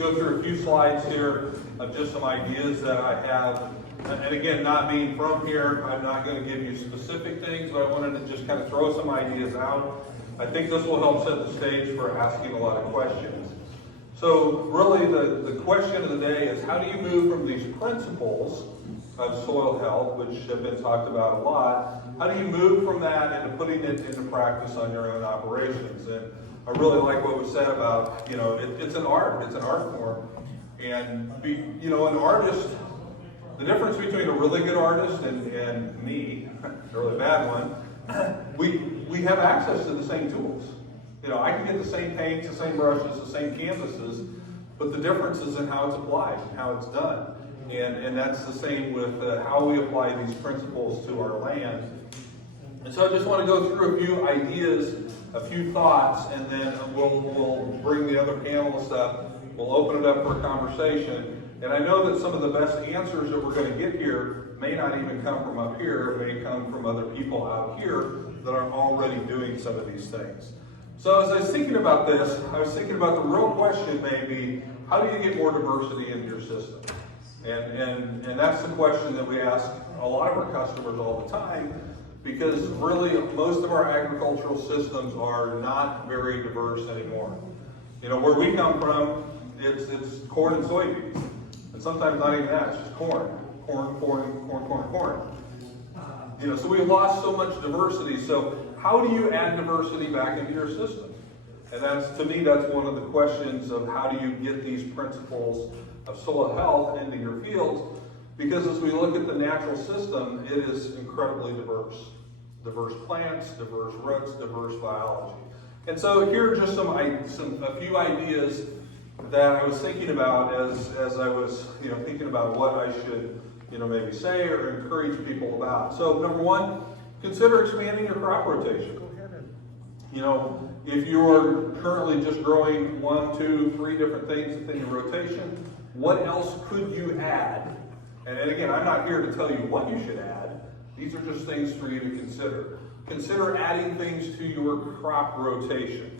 go through a few slides here of just some ideas that I have. And again, not being from here, I'm not going to give you specific things, but I wanted to just kind of throw some ideas out. I think this will help set the stage for asking a lot of questions. So really the question of the day is, how do you move from these principles of soil health, which have been talked about a lot, how do you move from that into putting it into practice on your own operations? And I really like what was said about, it's an art form. And an artist, the difference between a really good artist and me, a really bad one, we have access to the same tools. I can get the same paints, the same brushes, the same canvases, but the difference is in how it's applied and how it's done. And that's the same with how we apply these principles to our land. And so I just want to go through a few ideas, a few thoughts, and then we'll bring the other panelists up. We'll open it up for a conversation. And I know that some of the best answers that we're going to get here may not even come from up here. It may come from other people out here that are already doing some of these things. So as I was thinking about this, I was thinking about the real question maybe, how do you get more diversity into your system? And that's the question that we ask a lot of our customers all the time, because really most of our agricultural systems are not very diverse anymore. Where we come from, it's corn and soybeans. And sometimes not even that, it's just corn. So we've lost so much diversity. So how do you add diversity back into your system? And to me, that's one of the questions of how do you get these principles of soil health into your fields, because as we look at the natural system, it is incredibly diverse. Diverse plants, diverse roots, diverse biology. And so here are just a few ideas that I was thinking about as I was thinking about what I should maybe say or encourage people about. So number one, consider expanding your crop rotation. If you're currently just growing 1, 2, 3 different things within your rotation, what else could you add? And again, I'm not here to tell you what you should add. These are just things for you to consider. Consider adding things to your crop rotation.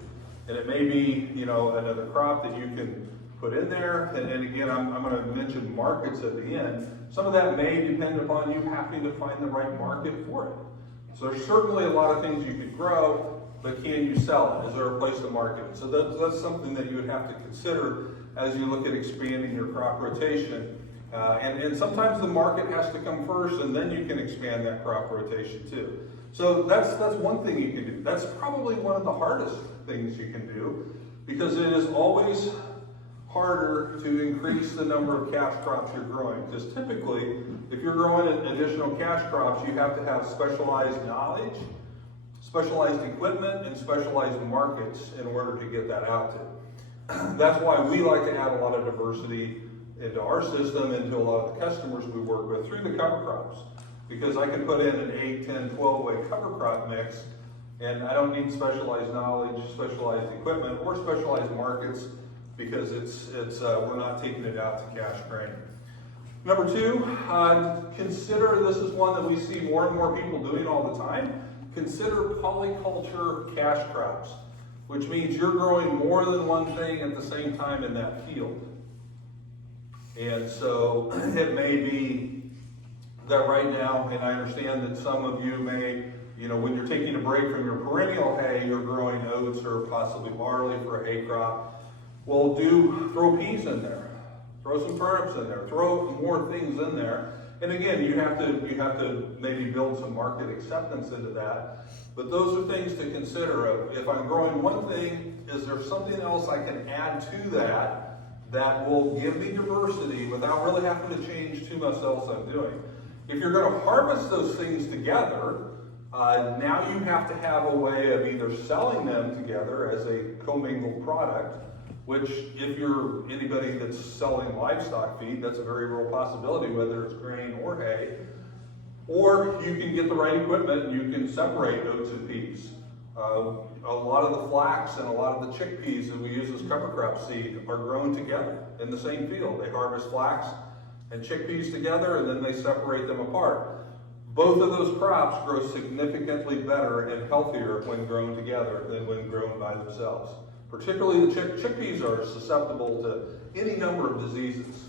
And it may be, another crop that you can put in there. And again, I'm going to mention markets at the end. Some of that may depend upon you having to find the right market for it. So there's certainly a lot of things you could grow, but can you sell it? Is there a place to market it? So that's something that you would have to consider as you look at expanding your crop rotation. And sometimes the market has to come first, and then you can expand that crop rotation too. So that's one thing you can do. That's probably one of the hardest things you can do, because it is always harder to increase the number of cash crops you're growing. Because typically, if you're growing additional cash crops, you have to have specialized knowledge, specialized equipment, and specialized markets in order to get that out to. That's why we like to add a lot of diversity into our system, into a lot of the customers we work with through the cover crops. Because I can put in an 8, 10, 12-way cover crop mix, and I don't need specialized knowledge, specialized equipment, or specialized markets, because we're not taking it out to cash grain. Number two, consider, this is one that we see more and more people doing all the time, consider polyculture cash crops, which means you're growing more than one thing at the same time in that field. And so it may be that right now, and I understand that some of you may, when you're taking a break from your perennial hay, you're growing oats or possibly barley for a hay crop. Well, throw peas in there, throw some turnips in there, throw more things in there. And again, you have to maybe build some market acceptance into that. But those are things to consider. If I'm growing one thing, is there something else I can add to that will give me diversity without really having to change too much else I'm doing? If you're going to harvest those things together, now you have to have a way of either selling them together as a commingled product, which if you're anybody that's selling livestock feed, that's a very real possibility, whether it's grain or hay. Or you can get the right equipment and you can separate oats and peas. A lot of the flax and a lot of the chickpeas that we use as cover crop seed are grown together in the same field. They harvest flax and chickpeas together, and then they separate them apart. Both of those crops grow significantly better and healthier when grown together than when grown by themselves. Particularly the chickpeas are susceptible to any number of diseases.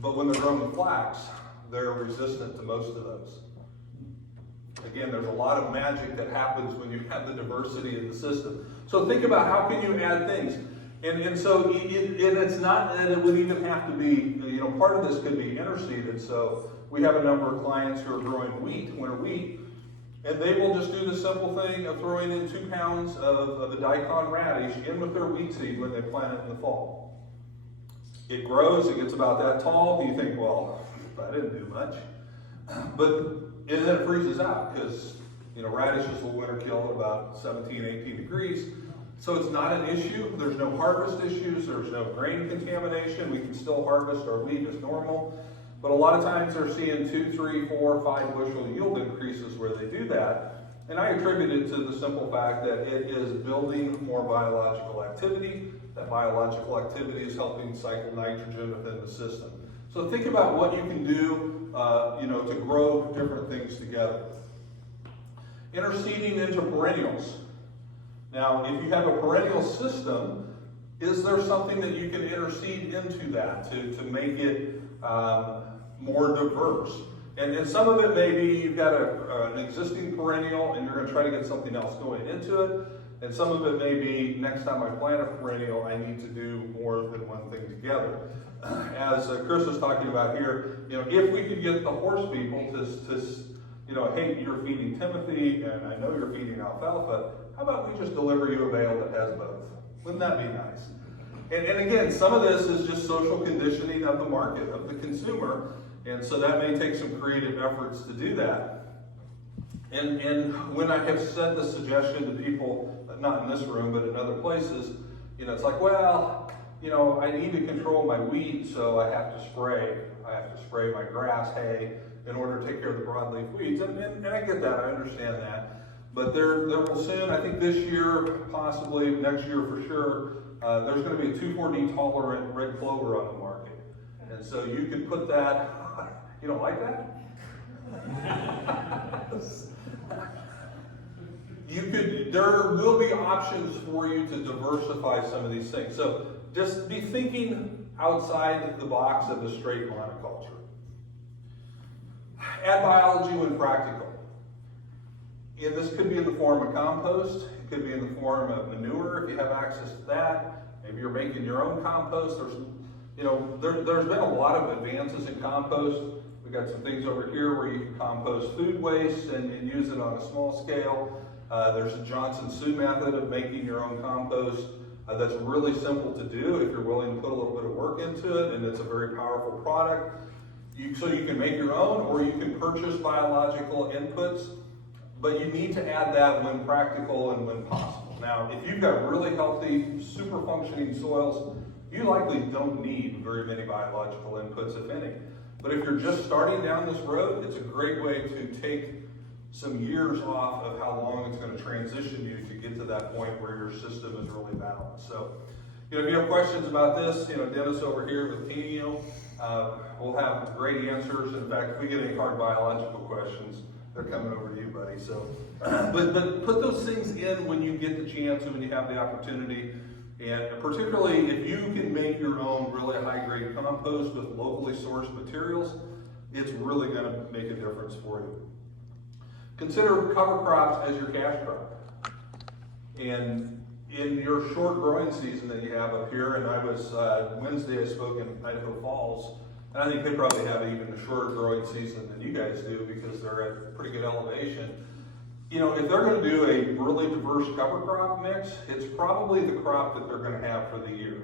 But when they're grown with flax, they're resistant to most of those. Again, there's a lot of magic that happens when you have the diversity in the system. So think about how can you add things. And so it's not that it would even have to be, part of this could be interseeded. So we have a number of clients who are growing winter wheat, and they will just do the simple thing of throwing in 2 pounds of the daikon radish in with their wheat seed when they plant it in the fall. It grows, it gets about that tall, you think, well, that didn't do much. And then it freezes out because, radishes will winter kill at about 17, 18 degrees. So it's not an issue. There's no harvest issues. There's no grain contamination. We can still harvest our wheat as normal. But a lot of times they're seeing 2, 3, 4, 5 bushel yield increases where they do that. And I attribute it to the simple fact that it is building more biological activity. That biological activity is helping cycle nitrogen within the system. So think about what you can do, to grow different things together. Interseeding into perennials. Now, if you have a perennial system, is there something that you can interseed into that to make it more diverse? And some of it may be you've got an existing perennial and you're going to try to get something else going into it. And some of it may be next time I plant a perennial, I need to do more than one thing together. As Chris was talking about here, if we could get the horse people to hey, you're feeding Timothy and I know you're feeding alfalfa, how about we just deliver you a bale that has both? Wouldn't that be nice? And again, some of this is just social conditioning of the market, of the consumer, and so that may take some creative efforts to do that. And when I have said the suggestion to people, not in this room, but in other places, it's like, well, I need to control my weeds, so I have to spray. I have to spray my grass, hay, in order to take care of the broadleaf weeds. And I get that, I understand that. But there will soon, I think this year, possibly next year for sure, there's going to be a 2,4-D tolerant red clover on the market. And so you could put that, you don't like that? There will be options for you to diversify some of these things. So just be thinking outside the box of the straight monoculture. Add biology when practical. And this could be in the form of compost. It could be in the form of manure if you have access to that. Maybe you're making your own compost. There's been a lot of advances in compost. We've got some things over here where you can compost food waste and use it on a small scale. There's a Johnson-Su method of making your own compost that's really simple to do if you're willing to put a little bit of work into it, and it's a very powerful product. So you can make your own, or you can purchase biological inputs, but you need to add that when practical and when possible. Now, if you've got really healthy, super functioning soils, you likely don't need very many biological inputs, if any. But if you're just starting down this road, it's a great way to take some years off of how long it's going to transition you to get to that point where your system is really balanced. So, if you have questions about this, Dennis over here with Kenio will have great answers. In fact, if we get any hard biological questions, they're coming over to you, buddy. So, but put those things in when you get the chance and when you have the opportunity. And particularly if you can make your own really high-grade compost with locally sourced materials, it's really going to make a difference for you. Consider cover crops as your cash crop. And in your short growing season that you have up here, and I was, Wednesday I spoke in Idaho Falls, and I think they probably have even a shorter growing season than you guys do because they're at pretty good elevation. If they're going to do a really diverse cover crop mix, it's probably the crop that they're going to have for the year.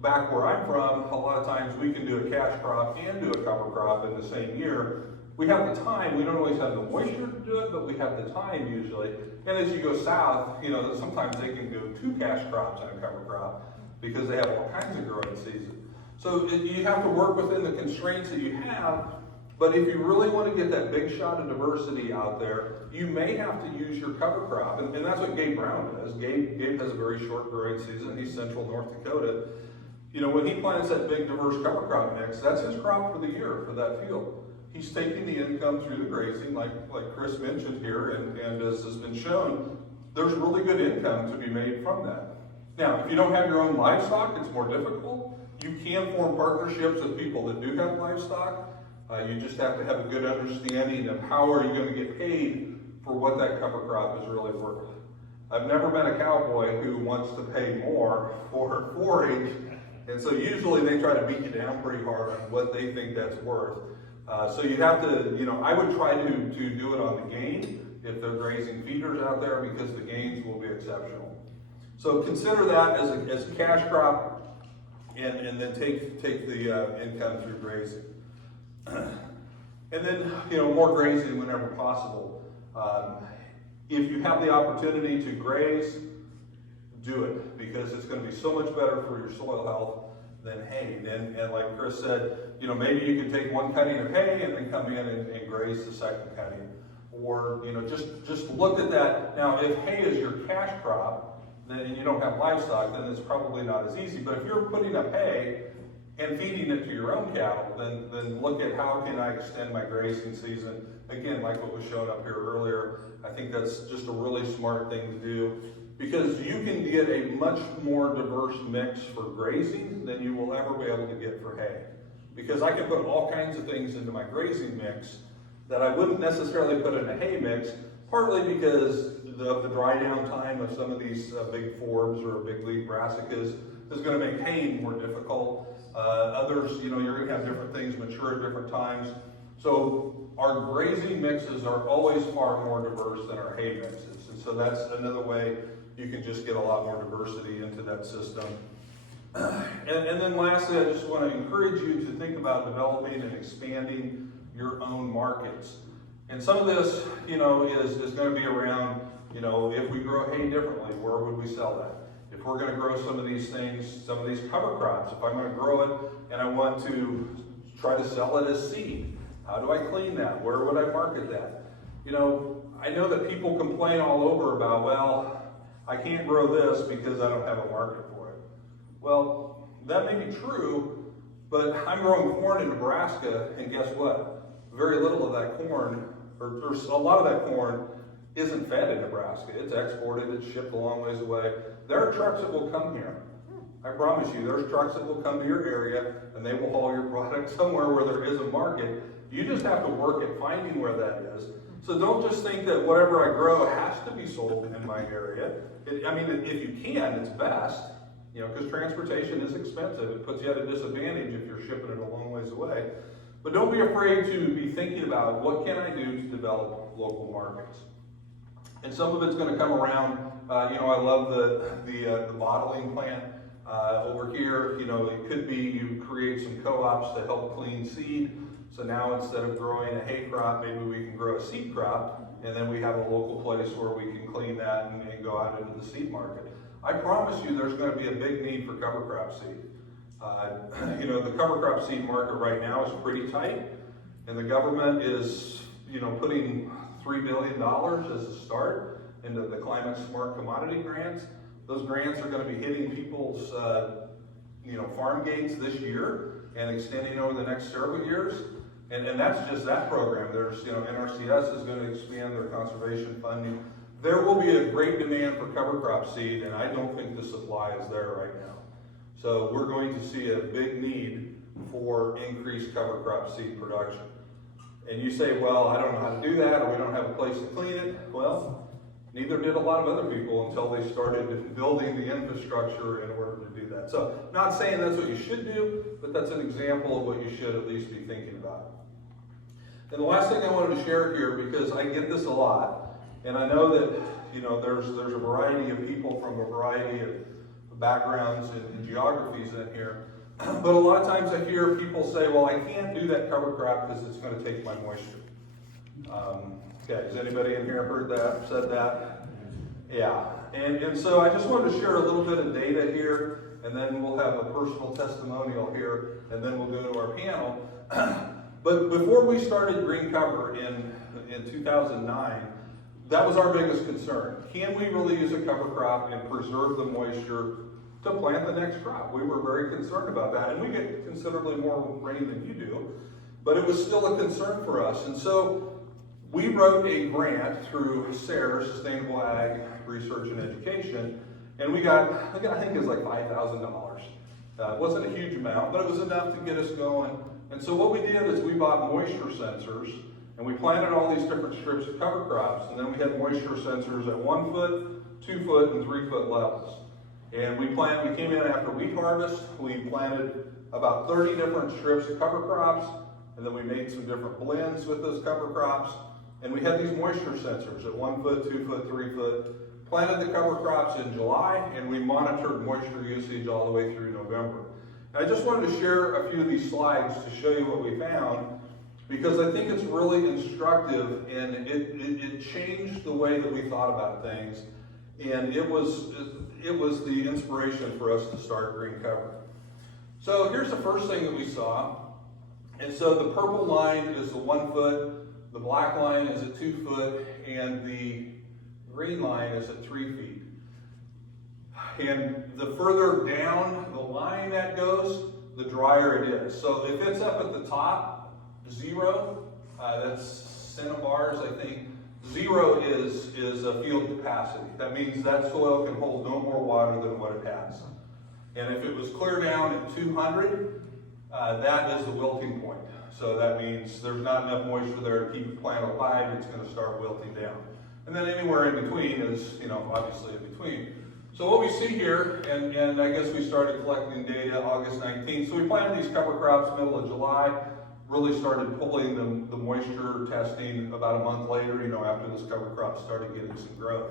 Back where I'm from, a lot of times we can do a cash crop and do a cover crop in the same year. We have the time, we don't always have the moisture to do it, but we have the time usually. And as you go south, sometimes they can do 2 cash crops on a cover crop because they have all kinds of growing season. So you have to work within the constraints that you have, but if you really want to get that big shot of diversity out there, you may have to use your cover crop, and that's what Gabe Brown does. Gabe has a very short growing season. He's central North Dakota. When he plants that big diverse cover crop mix, that's his crop for the year for that field. He's taking the income through the grazing, like Chris mentioned here, and as has been shown, there's really good income to be made from that. Now, if you don't have your own livestock, it's more difficult. You can form partnerships with people that do have livestock. You just have to have a good understanding of how are you going to get paid for what that cover crop is really worth. I've never met a cowboy who wants to pay more for forage, and so usually they try to beat you down pretty hard on what they think that's worth. So you have to, I would try to do it on the gain if they're grazing feeders out there, because the gains will be exceptional. So consider that as a cash crop, and then take the income through grazing. And then, more grazing whenever possible. If you have the opportunity to graze, do it, because it's going to be so much better for your soil health than hay. And like Chris said, maybe you can take one cutting of hay and then come in and graze the second cutting. Or, just look at that. Now, if hay is your cash crop, and you don't have livestock, then it's probably not as easy. But if you're putting up hay and feeding it to your own cattle, then look at how can I extend my grazing season. Again, like what was shown up here earlier, I think that's just a really smart thing to do, because you can get a much more diverse mix for grazing than you will ever be able to get for hay. Because I can put all kinds of things into my grazing mix that I wouldn't necessarily put in a hay mix, partly because of the dry down time of some of these big forbs or big leaf brassicas is going to make hay more difficult. Others, you're going to have different things mature at different times. So our grazing mixes are always far more diverse than our hay mixes. And so that's another way you can just get a lot more diversity into that system. And then lastly, I just want to encourage you to think about developing and expanding your own markets. And some of this, is going to be around, if we grow hay differently, where would we sell that? If we're going to grow some of these things, some of these cover crops, if I'm going to grow it and I want to try to sell it as seed, how do I clean that? Where would I market that? I know that people complain all over about, well, I can't grow this because I don't have a market for it. Well, that may be true, but I'm growing corn in Nebraska, and guess what? Very little of that corn, or a lot of that corn, isn't fed in Nebraska. It's exported, it's shipped a long ways away. There are trucks that will come here. I promise you, there's trucks that will come to your area, and they will haul your product somewhere where there is a market. You just have to work at finding where that is. So don't just think that whatever I grow has to be sold in my area. If you can, it's best, because transportation is expensive. It puts you at a disadvantage if you're shipping it a long ways away. But don't be afraid to be thinking about, what can I do to develop local markets? And some of it's going to come around, I love the bottling plant over here. It could be you create some co-ops to help clean seed. So now instead of growing a hay crop, maybe we can grow a seed crop, and then we have a local place where we can clean that and go out into the seed market. I promise you there's going to be a big need for cover crop seed. The cover crop seed market right now is pretty tight, and the government is, putting $3 billion as a start into the climate smart commodity grants. Those grants are going to be hitting people's, farm gates this year and extending over the next several years. And that's just that program. There's, NRCS is going to expand their conservation funding. There will be a great demand for cover crop seed, and I don't think the supply is there right now. So we're going to see a big need for increased cover crop seed production. And you say, well, I don't know how to do that, or we don't have a place to clean it. Well, neither did a lot of other people until they started building the infrastructure in order to do that. So, not saying that's what you should do, but that's an example of what you should at least be thinking about. And the last thing I wanted to share here, because I get this a lot, and I know that there's a variety of people from a variety of backgrounds and geographies in here. But a lot of times I hear people say, well, I can't do that cover crop because it's going to take my moisture. Okay, has anybody in here heard that, said that? Yeah, and so I just wanted to share a little bit of data here, and then we'll have a personal testimonial here, and then we'll go to our panel. But before we started green cover in 2009, that was our biggest concern. Can we really use a cover crop and preserve the moisture to plant the next crop? We were very concerned about that, and we get considerably more rain than you do, but it was still a concern for us. And so we wrote a grant through SARE, Sustainable Ag Research and Education, and we got, I think it was like $5,000. It wasn't a huge amount, but it was enough to get us going. And so what we did is we bought moisture sensors, and we planted all these different strips of cover crops, and then we had moisture sensors at 1 foot, 2 foot, and 3 foot levels. And we came in after wheat harvest, we planted about 30 different strips of cover crops, and then we made some different blends with those cover crops, and we had these moisture sensors at 1 foot, 2 foot, 3 foot. Planted the cover crops in July, and we monitored moisture usage all the way through November. And I just wanted to share a few of these slides to show you what we found, because I think it's really instructive, and it changed the way that we thought about things, and it was the inspiration for us to start Green Cover. So here's the first thing that we saw, and so the purple line is the 1 foot, the black line is at 2 foot, and the green line is at 3 feet. And the further down the line that goes, the drier it is. So if it's up at the top, 0, that's centibars, I think. 0 is a field capacity. That means that soil can hold no more water than what it has. And if it was clear down at 200, that is the wilting point. So that means there's not enough moisture there to keep the plant alive, it's going to start wilting down. And then anywhere in between is, obviously in between. So what we see here, and I guess we started collecting data August 19th. So we planted these cover crops middle of July, really started pulling the moisture testing about a month later, after this cover crop started getting some growth.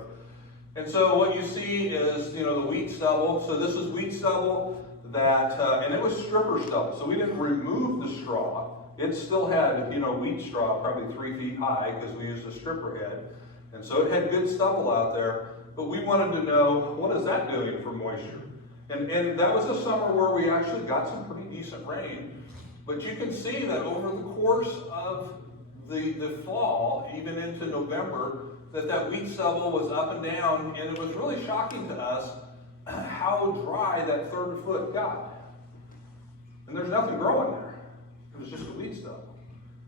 And so what you see is, the wheat stubble. So this is wheat stubble that, and it was stripper stubble. So we didn't remove the straw. It still had, wheat straw, probably 3 feet high, because we used a stripper head. And so it had good stubble out there, but we wanted to know, what is that doing for moisture? And that was a summer where we actually got some pretty decent rain, but you can see that over the course of the fall, even into November, that wheat stubble was up and down, and it was really shocking to us how dry that 3rd foot got. And there's nothing growing there. It was just the wheat stubble.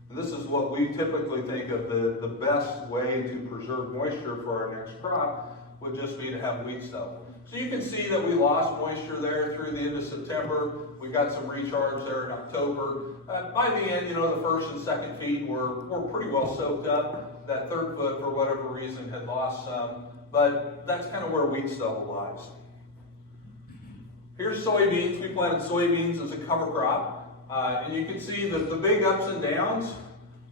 And this is what we typically think of the best way to preserve moisture for our next crop would just be to have wheat stubble. So you can see that we lost moisture there through the end of September. We got some recharge there in October. By the end, the 1st and 2nd feet were pretty well soaked up. That 3rd foot, for whatever reason, had lost some. But that's kind of where wheat stubble lies. Here's soybeans. We planted soybeans as a cover crop. And you can see the big ups and downs,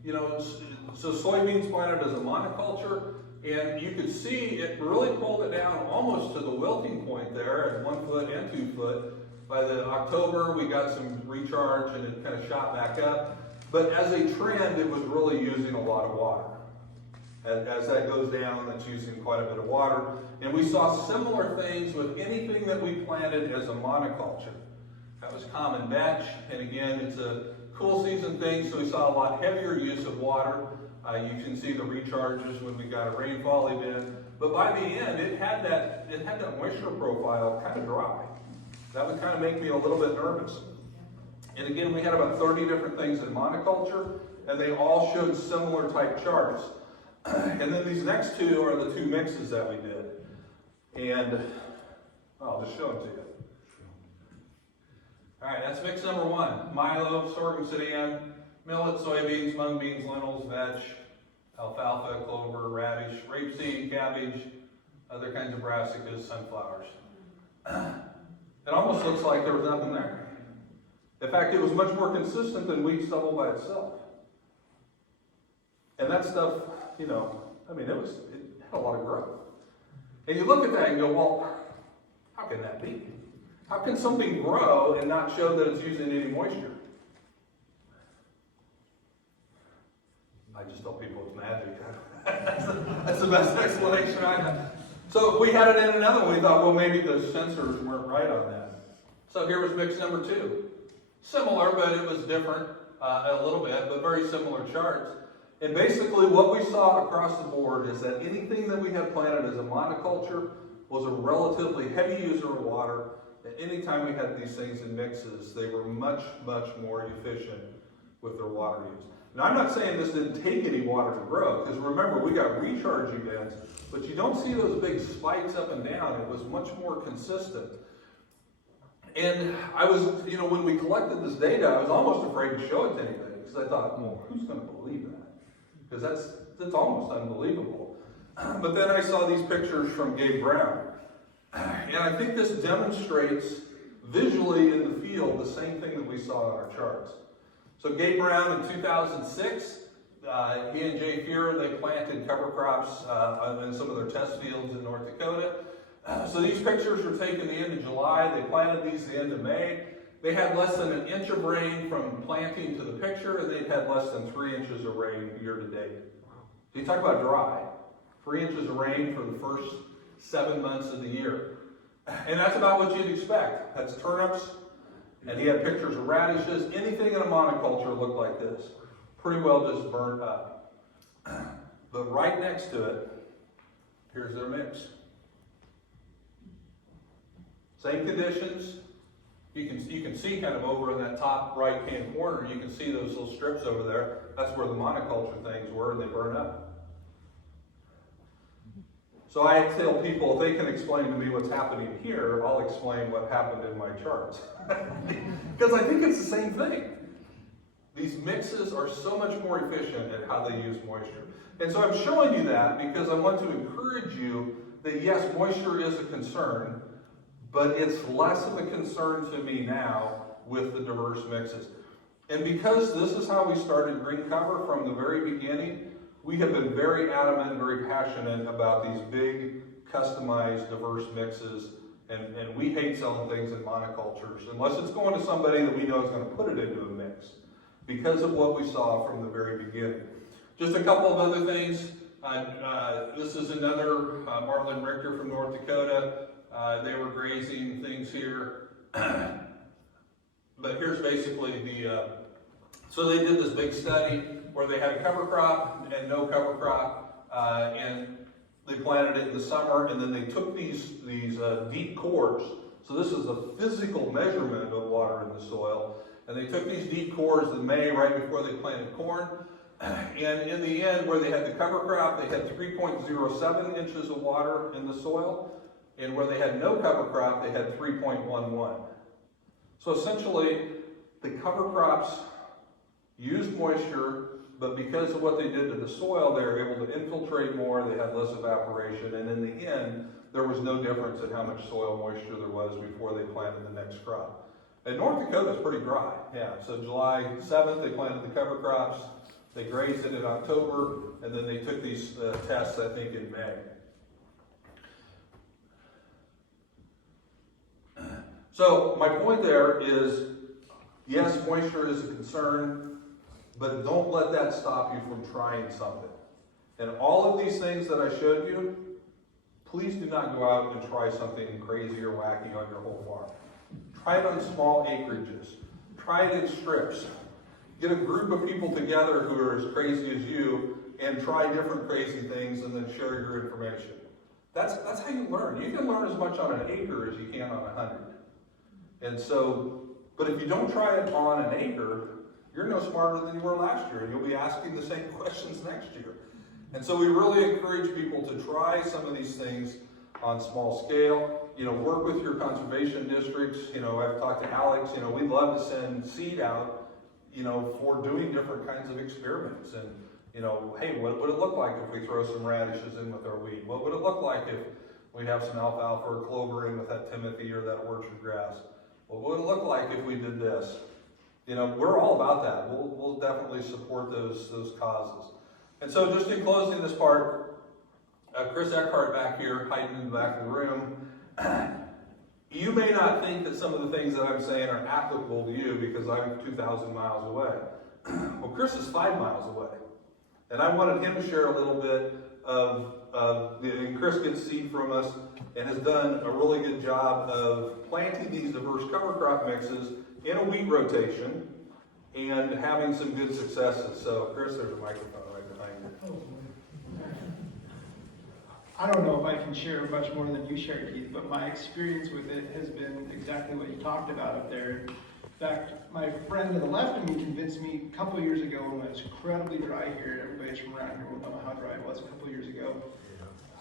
so soybeans planted as a monoculture, and you could see it really pulled it down almost to the wilting point there at 1 foot and 2 foot. By the October, we got some recharge and it kind of shot back up. But as a trend, it was really using a lot of water. As that goes down, that's using quite a bit of water. And we saw similar things with anything that we planted as a monoculture. That was common vetch, and again, it's a cool season thing, so we saw a lot heavier use of water. You can see the recharges when we got a rainfall event, but by the end, it had that moisture profile kind of dry. That would kind of make me a little bit nervous. And again, we had about 30 different things in monoculture, and they all showed similar type charts. And then these next two are the 2 mixes that we did. And I'll just show them to you. All right, that's mix number 1. Milo, sorghum sudan, millet, soybeans, mung beans, lentils, vetch, alfalfa, clover, radish, rapeseed, cabbage, other kinds of brassicas, sunflowers. It almost looks like there was nothing there. In fact, it was much more consistent than wheat stubble by itself. And that stuff, it had a lot of growth. And you look at that and go, well, how can that be? How can something grow and not show that it's using any moisture? I just tell people it's magic. That's the best explanation I have. So we had it in another one. We thought, well, maybe the sensors weren't right on that. So here was mix number 2. Similar, but it was different a little bit, but very similar charts. And basically what we saw across the board is that anything that we had planted as a monoculture was a relatively heavy user of water. And anytime we had these things in mixes, they were much, much more efficient with their water use. Now, I'm not saying this didn't take any water to grow, because remember, we got recharge events, but you don't see those big spikes up and down. It was much more consistent. And I was, when we collected this data, I was almost afraid to show it to anybody, because I thought, well, who's going to believe that? Because that's almost unbelievable. But then I saw these pictures from Gabe Brown. And I think this demonstrates visually in the field the same thing that we saw on our charts. So Gabe Brown in 2006, he and Jay Fuhrer, they planted cover crops in some of their test fields in North Dakota. So these pictures were taken the end of July. They planted these the end of May. They had less than an inch of rain from planting to the picture, and they'd had less than 3 inches of rain year to date. So you talk about dry. 3 inches of rain for the first 7 months of the year. And that's about what you'd expect. That's turnips, and he had pictures of radishes. Anything in a monoculture looked like this. Pretty well just burnt up. But right next to it, here's their mix. Same conditions. You can see kind of over in that top right-hand corner, you can see those little strips over there. That's where the monoculture things were, and they burn up. So I tell people, if they can explain to me what's happening here, I'll explain what happened in my charts. Because I think it's the same thing. These mixes are so much more efficient at how they use moisture. And so I'm showing you that because I want to encourage you that yes, moisture is a concern, but it's less of a concern to me now with the diverse mixes. And because this is how we started Green Cover from the very beginning, we have been very adamant, very passionate about these big, customized, diverse mixes, and we hate selling things in monocultures, unless it's going to somebody that we know is going to put it into a mix, because of what we saw from the very beginning. Just a couple of other things. This is another Marlin Richter from North Dakota. They were grazing things here. But here's basically so they did this big study where they had a cover crop and no cover crop, and they planted it in the summer, and then they took these deep cores. So this is a physical measurement of water in the soil, and they took these deep cores in May right before they planted corn, and in the end, where they had the cover crop, they had 3.07 inches of water in the soil, and where they had no cover crop, they had 3.11. So essentially, the cover crops used moisture, but because of what they did to the soil, they were able to infiltrate more, they had less evaporation, and in the end, there was no difference in how much soil moisture there was before they planted the next crop. And North Dakota is pretty dry, yeah. So July 7th, they planted the cover crops, they grazed it in October, and then they took these tests, I think, in May. So my point there is, yes, moisture is a concern, but don't let that stop you from trying something. And all of these things that I showed you, please do not go out and try something crazy or wacky on your whole farm. Try it on small acreages. Try it in strips. Get a group of people together who are as crazy as you and try different crazy things and then share your information. That's how you learn. You can learn as much on an acre as you can on 100. And so, but if you don't try it on an acre, you're no smarter than you were last year, and you'll be asking the same questions next year. And so we really encourage people to try some of these things on small scale. Work with your conservation districts. I've talked to Alex, we'd love to send seed out, for doing different kinds of experiments. And, hey, what would it look like if we throw some radishes in with our wheat? What would it look like if we have some alfalfa or clover in with that timothy or that orchard grass? What would it look like if we did this? We're all about that. We'll definitely support those causes. And so just in closing this part, Chris Eckhart back here, hiding in the back of the room, you may not think that some of the things that I'm saying are applicable to you because I'm 2,000 miles away. Well, Chris is 5 miles away. And I wanted him to share a little bit and Chris gets seed from us and has done a really good job of planting these diverse cover crop mixes in a wheat rotation and having some good successes. So, Chris, there's a microphone right behind you. I don't know if I can share much more than you shared, Keith, but my experience with it has been exactly what you talked about up there. In fact, my friend to the left of me convinced me a couple years ago when it was incredibly dry here, everybody's from around here will know how dry it was a couple years ago.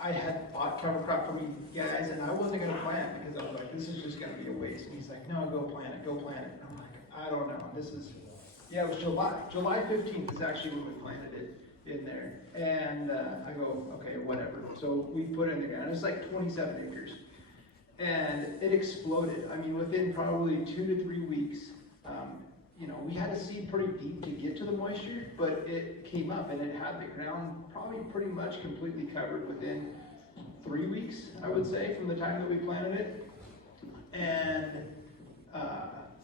I had bought cover crop from you guys and I wasn't gonna plant it because I was like, this is just gonna be a waste. And he's like, no, go plant it, go plant it. And I'm like, I don't know, it was July 15th is actually when we planted it in there. And I go, okay, whatever. So we put it in the ground, it's like 27 acres. And it exploded. I mean, within probably 2 to 3 weeks, we had to seed pretty deep to get to the moisture, but it came up and it had the ground probably pretty much completely covered within 3 weeks, I would say, from the time that we planted it. And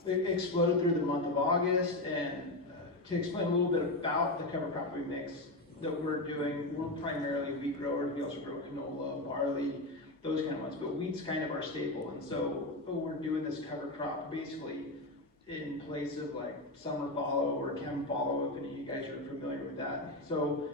it exploded through the month of August. And to explain a little bit about the cover crop mix that we're doing, we're primarily wheat growers. We also grow canola, barley, those kind of ones, but wheat's kind of our staple. And so we're doing this cover crop basically in place of like summer fallow or chem fallow, if any of you guys are familiar with that. So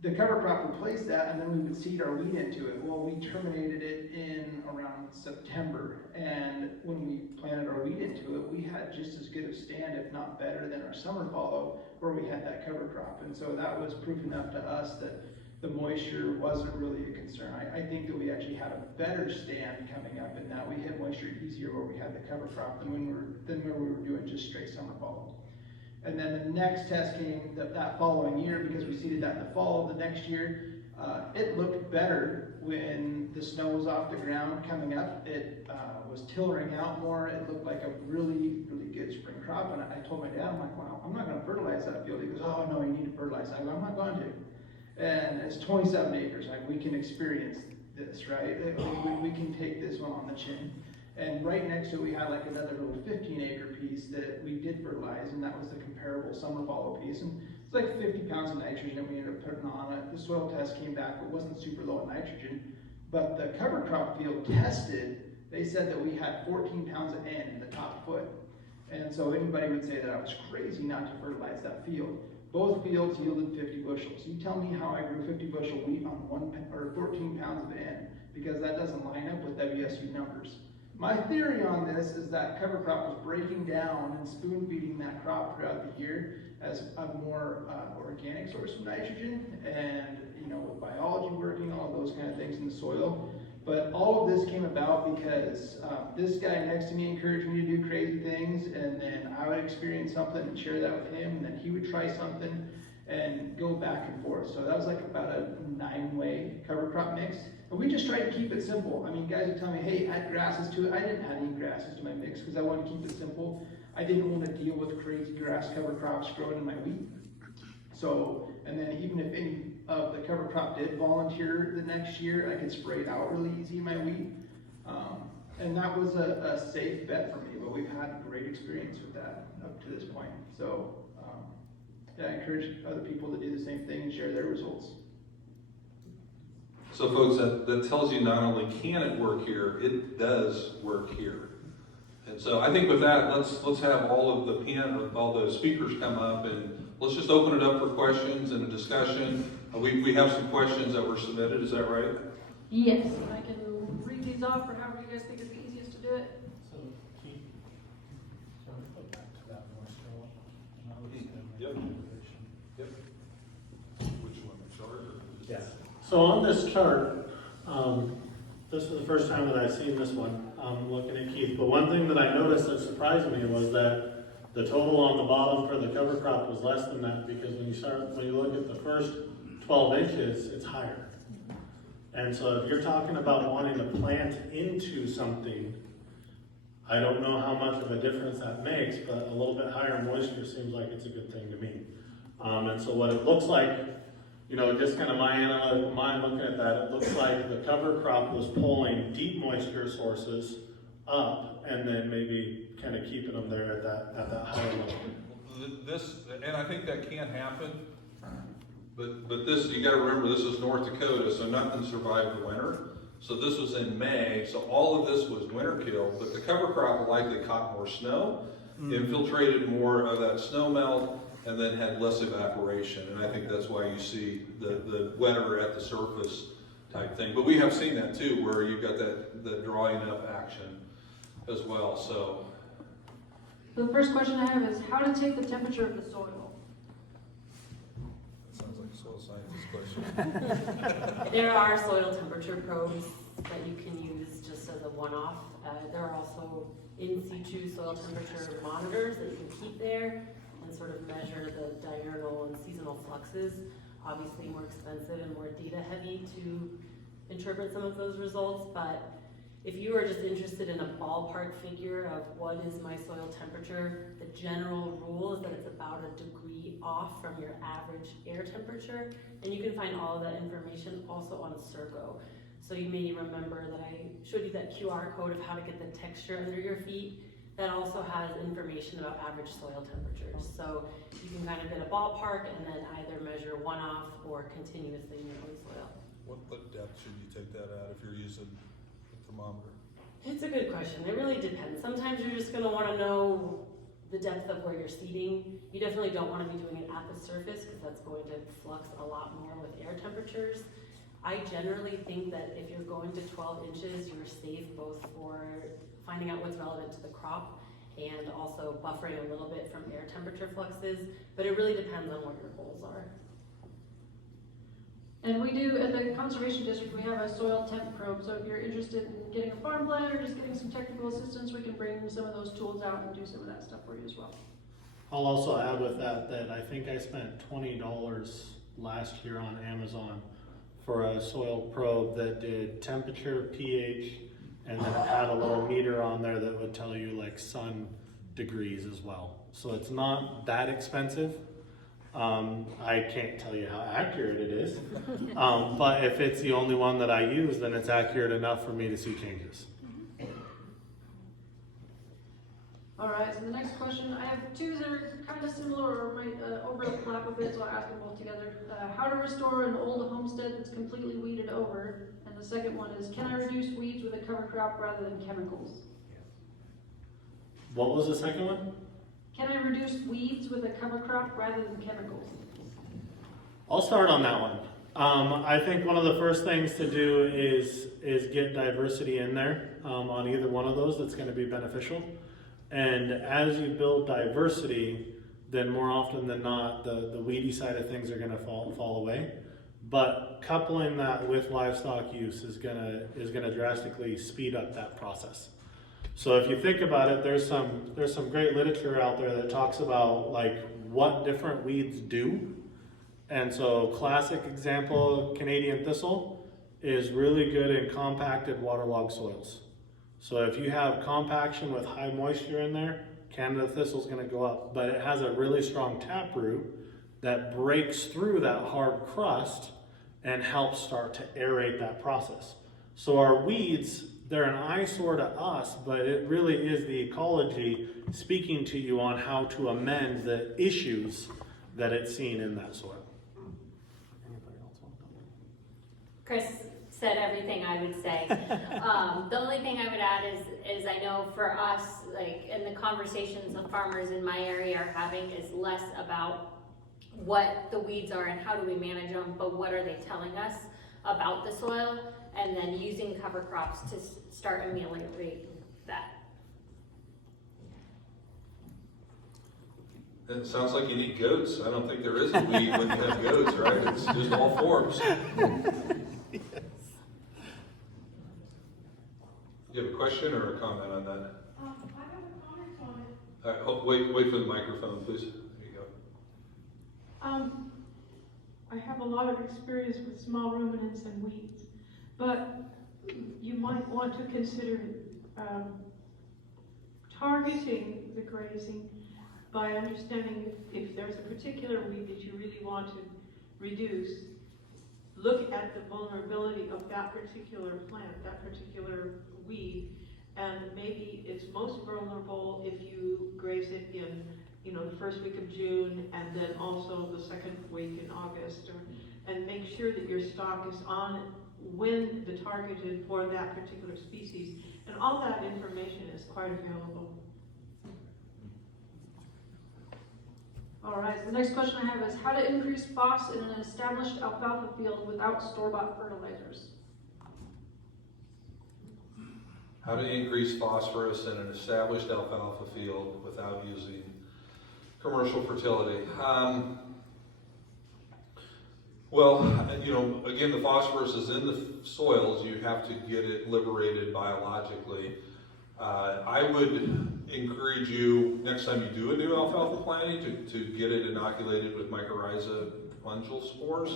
the cover crop replaced that, and then we would seed our wheat into it. Well, we terminated it in around September, and when we planted our wheat into it, we had just as good of stand, if not better, than our summer fallow, where we had that cover crop. And so that was proof enough to us that the moisture wasn't really a concern. I think that we actually had a better stand coming up in that we hit moisture easier where we had the cover crop than when we were doing just straight summer fallow. And then the next test came that following year, because we seeded that in the fall of the next year. It looked better when the snow was off the ground coming up. It was tillering out more. It looked like a really, really good spring crop. And I told my dad, I'm like, wow, I'm not going to fertilize that field. He goes, oh no, you need to fertilize. I go, I'm not going to. And it's 27 acres. Like, we can experience this, right? We can take this one on the chin. And right next to it, we had like another little 15-acre piece that we did fertilize, and that was the comparable summer fallow piece. And it's like 50 pounds of nitrogen we ended up putting on it. The soil test came back, it wasn't super low in nitrogen. But the cover crop field tested, they said that we had 14 pounds of N in the top foot. And so anybody would say that I was crazy not to fertilize that field. Both fields yielded 50 bushels. You tell me how I grew 50 bushel wheat on 14 pounds of N, because that doesn't line up with WSU numbers. My theory on this is that cover crop was breaking down and spoon feeding that crop throughout the year as a more organic source of nitrogen, and with biology working, all of those kind of things in the soil. But all of this came about because this guy next to me encouraged me to do crazy things, and then I would experience something and share that with him, and then he would try something and go back and forth. So that was like about a 9-way cover crop mix. And we just tried to keep it simple. I mean, guys would tell me, hey, add grasses to it. I didn't add any grasses to my mix because I wanted to keep it simple. I didn't want to deal with crazy grass cover crops growing in my wheat. So, and then even if any of the cover crop did volunteer the next year, I could spray it out really easy in my wheat. And that was a safe bet for me, but we've had great experience with that up to this point. So, I encourage other people to do the same thing and share their results. So folks, that tells you not only can it work here, it does work here. And so I think with that, let's have all of the speakers come up, and let's just open it up for questions and a discussion. We have some questions that were submitted, is that right? Yes, I can read these off, or however you guys think is the easiest to do it. So, Keith, can we put back to that moisture one? Yep. Yep. Which one, the chart? Yeah. So on this chart, this is the first time that I've seen this one, looking at Keith. But one thing that I noticed that surprised me was that the total on the bottom for the cover crop was less than that, because when you look at the first 12 inches, it's higher. And so if you're talking about wanting to plant into something, I don't know how much of a difference that makes, but a little bit higher moisture seems like it's a good thing to me. And so what it looks like, just kind of my analytical mind looking at that, it looks like the cover crop was pulling deep moisture sources up, and then maybe kind of keeping them there at that higher level. And I think that can happen, but this, you got to remember, this is North Dakota, so nothing survived the winter. So this was in May, so all of this was winter killed, but the cover crop likely caught more snow, infiltrated more of that snow melt, and then had less evaporation. And I think that's why you see the wetter at the surface type thing. But we have seen that too, where you've got that drying up action as well. So So the first question I have is how to take the temperature of the soil. That sounds like a soil scientist question. There are soil temperature probes that you can use just as a one-off. There are also in situ soil temperature monitors that you can keep there and sort of measure the diurnal and seasonal fluxes. Obviously more expensive and more data heavy to interpret some of those results, but if you are just interested in a ballpark figure of what is my soil temperature, the general rule is that it's about a degree off from your average air temperature, and you can find all of that information also on Sergo. So you may remember that I showed you that QR code of how to get the texture under your feet. That also has information about average soil temperatures. So you can kind of get a ballpark and then either measure one-off or continuously in your own soil. What depth should you take that at if you're using a thermometer? It's a good question. It really depends. Sometimes you're just going to want to know the depth of where you're seeding. You definitely don't want to be doing it at the surface because that's going to flux a lot more with air temperatures. I generally think that if you're going to 12 inches, you're safe both for finding out what's relevant to the crop and also buffering a little bit from air temperature fluxes, but it really depends on what your goals are. And we do, at the Conservation District, we have a soil temp probe, so if you're interested in getting a farm plan or just getting some technical assistance, we can bring some of those tools out and do some of that stuff for you as well. I'll also add with that I think I spent $20 last year on Amazon for a soil probe that did temperature, pH, and then it had a little meter on there that would tell you like sun degrees as well. So it's not that expensive. I can't tell you how accurate it is, but if it's the only one that I use, then it's accurate enough for me to see changes. All right, so the next question, I have two that are kind of similar or might overlap a bit, so I'll ask them both together. How to restore an old homestead that's completely weeded over, and the second one is, can I reduce weeds with a cover crop rather than chemicals? What was the second one? Can I reduce weeds with a cover crop rather than chemicals? I'll start on that one. I think one of the first things to do is get diversity in there on either one of those. That's going to be beneficial. And as you build diversity, then more often than not, the weedy side of things are going to fall away. But coupling that with livestock use is gonna drastically speed up that process. So if you think about it, there's some great literature out there that talks about like what different weeds do. And so classic example, Canadian thistle is really good in compacted waterlogged soils. So if you have compaction with high moisture in there, Canada thistle is going to go up, but it has a really strong taproot that breaks through that hard crust and helps start to aerate that process. So our weeds, they're an eyesore to us, but it really is the ecology speaking to you on how to amend the issues that it's seen in that soil. Anybody else want to? Chris said everything I would say. The only thing I would add is I know for us, like in the conversations the farmers in my area are having is less about what the weeds are and how do we manage them, but what are they telling us about the soil, and then using cover crops to start ameliorating that. It sounds like you need goats. I don't think there is a weed when you have goats, right? It's just all forms. You have a question or a comment on that? I have a comment on it. All right, wait for the microphone, please. There you go. I have a lot of experience with small ruminants and weeds, but you might want to consider targeting the grazing by understanding if there's a particular weed that you really want to reduce. Look at the vulnerability of that particular plant, that particular weed, and maybe it's most vulnerable if you graze it in, the first week of June and then also the second week in August, and make sure that your stock is on when the targeted for that particular species, and all that information is quite available. All right, so the next question I have is how to increase phos in an established alfalfa field without store-bought fertilizers. How to increase phosphorus in an established alfalfa field without using commercial fertility. Well, again, the phosphorus is in the soils. You have to get it liberated biologically. I would encourage you, next time you do a new alfalfa planting, to get it inoculated with mycorrhiza fungal spores,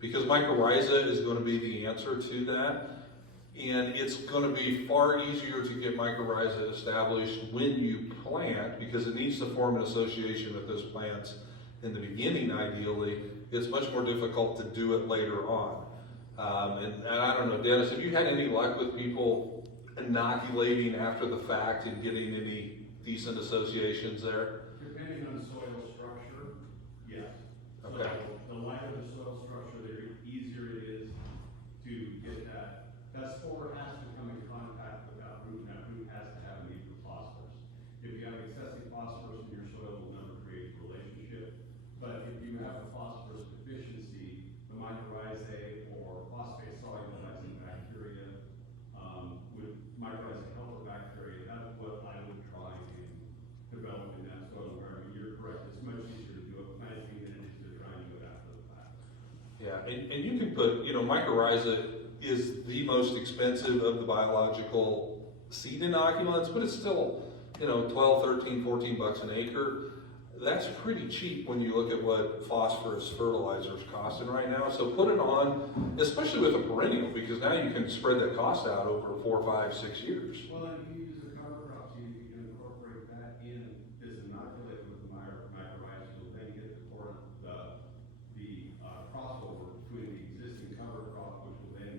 because mycorrhiza is going to be the answer to that. And it's going to be far easier to get mycorrhiza established when you plant, because it needs to form an association with those plants in the beginning, ideally. It's much more difficult to do it later on. And I don't know, Dennis, have you had any luck with people inoculating after the fact and getting any decent associations there? Depending on soil structure, yes. Okay. So the lighter the soil structure, the easier it is to get that. That spore has to come in contact with that root, and that root has to have a need for phosphorus. If you have excessive phosphorus in your soil, it will never create a relationship. But if you have a phosphorus deficiency, the mycorrhizae or phosphate solubilizing bacteria, with mycorrhizae helper bacteria, that's what I would try and develop in that soil environment. You're correct, it's much easier to do it planting than it is to try and do it after the fact. Yeah, and you can put, mycorrhiza is the most expensive of the biological seed inoculants, but it's still, 12, 13, 14 bucks an acre. That's pretty cheap when you look at what phosphorus fertilizers costing right now. So put it on, especially with a perennial, because now you can spread that cost out over 4, 5, 6 years. Well, then if you use the cover crop seed, you can incorporate that in this inoculated with the mycorrhiza, you'll then get the crossover between the existing cover crop, which will then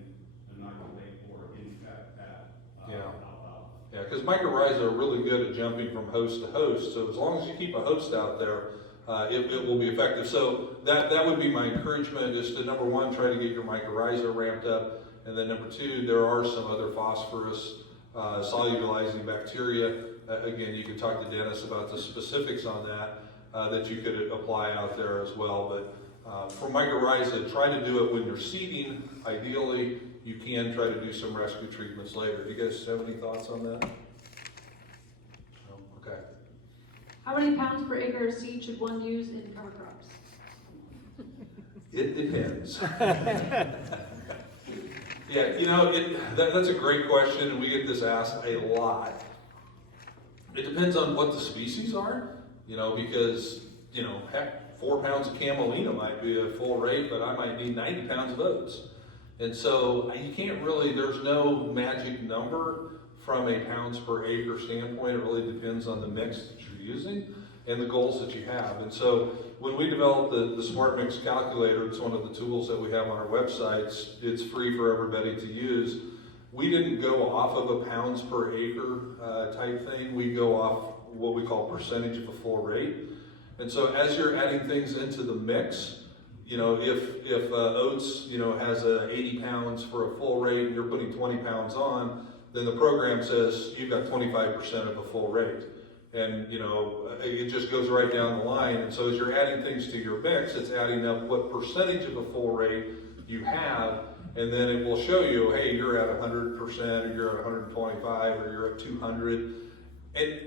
inoculate or infect that alfalfa. Yeah, because mycorrhiza are really good at jumping from host to host. So as long as you keep a host out there, it will be effective. So that would be my encouragement, is to, number one, try to get your mycorrhiza ramped up. And then number two, there are some other phosphorus solubilizing bacteria. Again, you could talk to Dennis about the specifics on that, that you could apply out there as well. But for mycorrhiza, try to do it when you're seeding. Ideally, you can try to do some rescue treatments later. Do you guys have any thoughts on that? No? Okay. How many pounds per acre of seed should one use in cover crops? It depends. Yeah, that's a great question, and we get this asked a lot. It depends on what the species are, because, heck, 4 pounds of camelina might be a full rate, but I might need 90 pounds of oats. And so you can't really, there's no magic number from a pounds per acre standpoint. It really depends on the mix that you're using and the goals that you have. And so when we developed the Smart Mix Calculator, it's one of the tools that we have on our websites. It's free for everybody to use. We didn't go off of a pounds per acre type thing. We go off what we call percentage of a full rate. And so as you're adding things into the mix, if oats, has 80 pounds for a full rate and you're putting 20 pounds on, then the program says you've got 25% of a full rate. And, it just goes right down the line. And so as you're adding things to your mix, it's adding up what percentage of a full rate you have. And then it will show you, hey, you're at 100%, or you're at 125, or you're at 200. And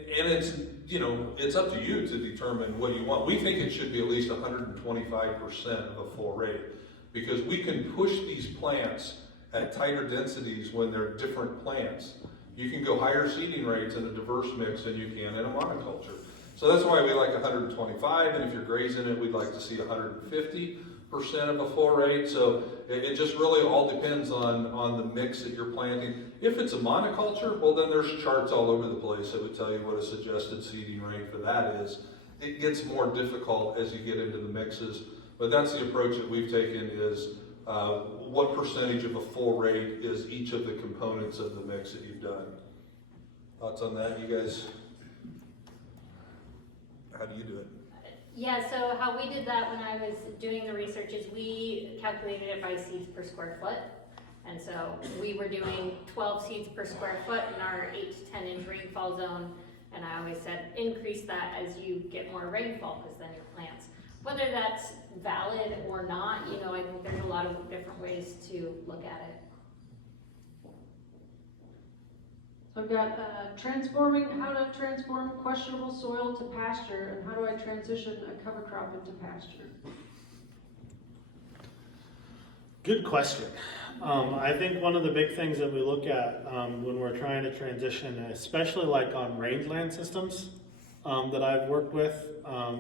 it's up to you to determine what you want. We think it should be at least 125% of a full rate, because we can push these plants at tighter densities when they're different plants. You can go higher seeding rates in a diverse mix than you can in a monoculture. So that's why we like 125, and if you're grazing it, we'd like to see 150% of a full rate. So it just really all depends on the mix that you're planting. If it's a monoculture, well, then there's charts all over the place that would tell you what a suggested seeding rate for that is. It gets more difficult as you get into the mixes, but that's the approach that we've taken, is what percentage of a full rate is each of the components of the mix that you've done. Thoughts on that, you guys? How do you do it? Yeah, so how we did that when I was doing the research is we calculated it by seeds per square foot. And so we were doing 12 seeds per square foot in our 8 to 10 inch rainfall zone. And I always said, increase that as you get more rainfall, because then your plants, whether that's valid or not, I think there's a lot of different ways to look at it. So I've got how to transform questionable soil to pasture, and how do I transition a cover crop into pasture? Good question. I think one of the big things that we look at when we're trying to transition, especially like on rangeland systems that I've worked with,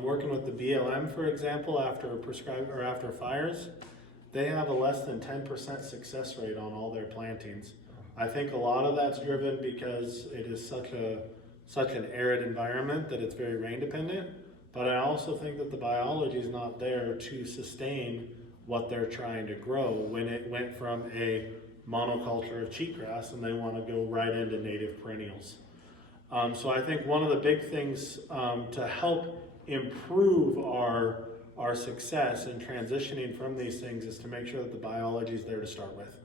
working with the BLM, for example, after fires, they have a less than 10% success rate on all their plantings. I think a lot of that's driven because it is such an arid environment that it's very rain dependent, but I also think that the biology is not there to sustain what they're trying to grow when it went from a monoculture of cheatgrass and they want to go right into native perennials. So I think one of the big things to help improve our success in transitioning from these things is to make sure that the biology is there to start with.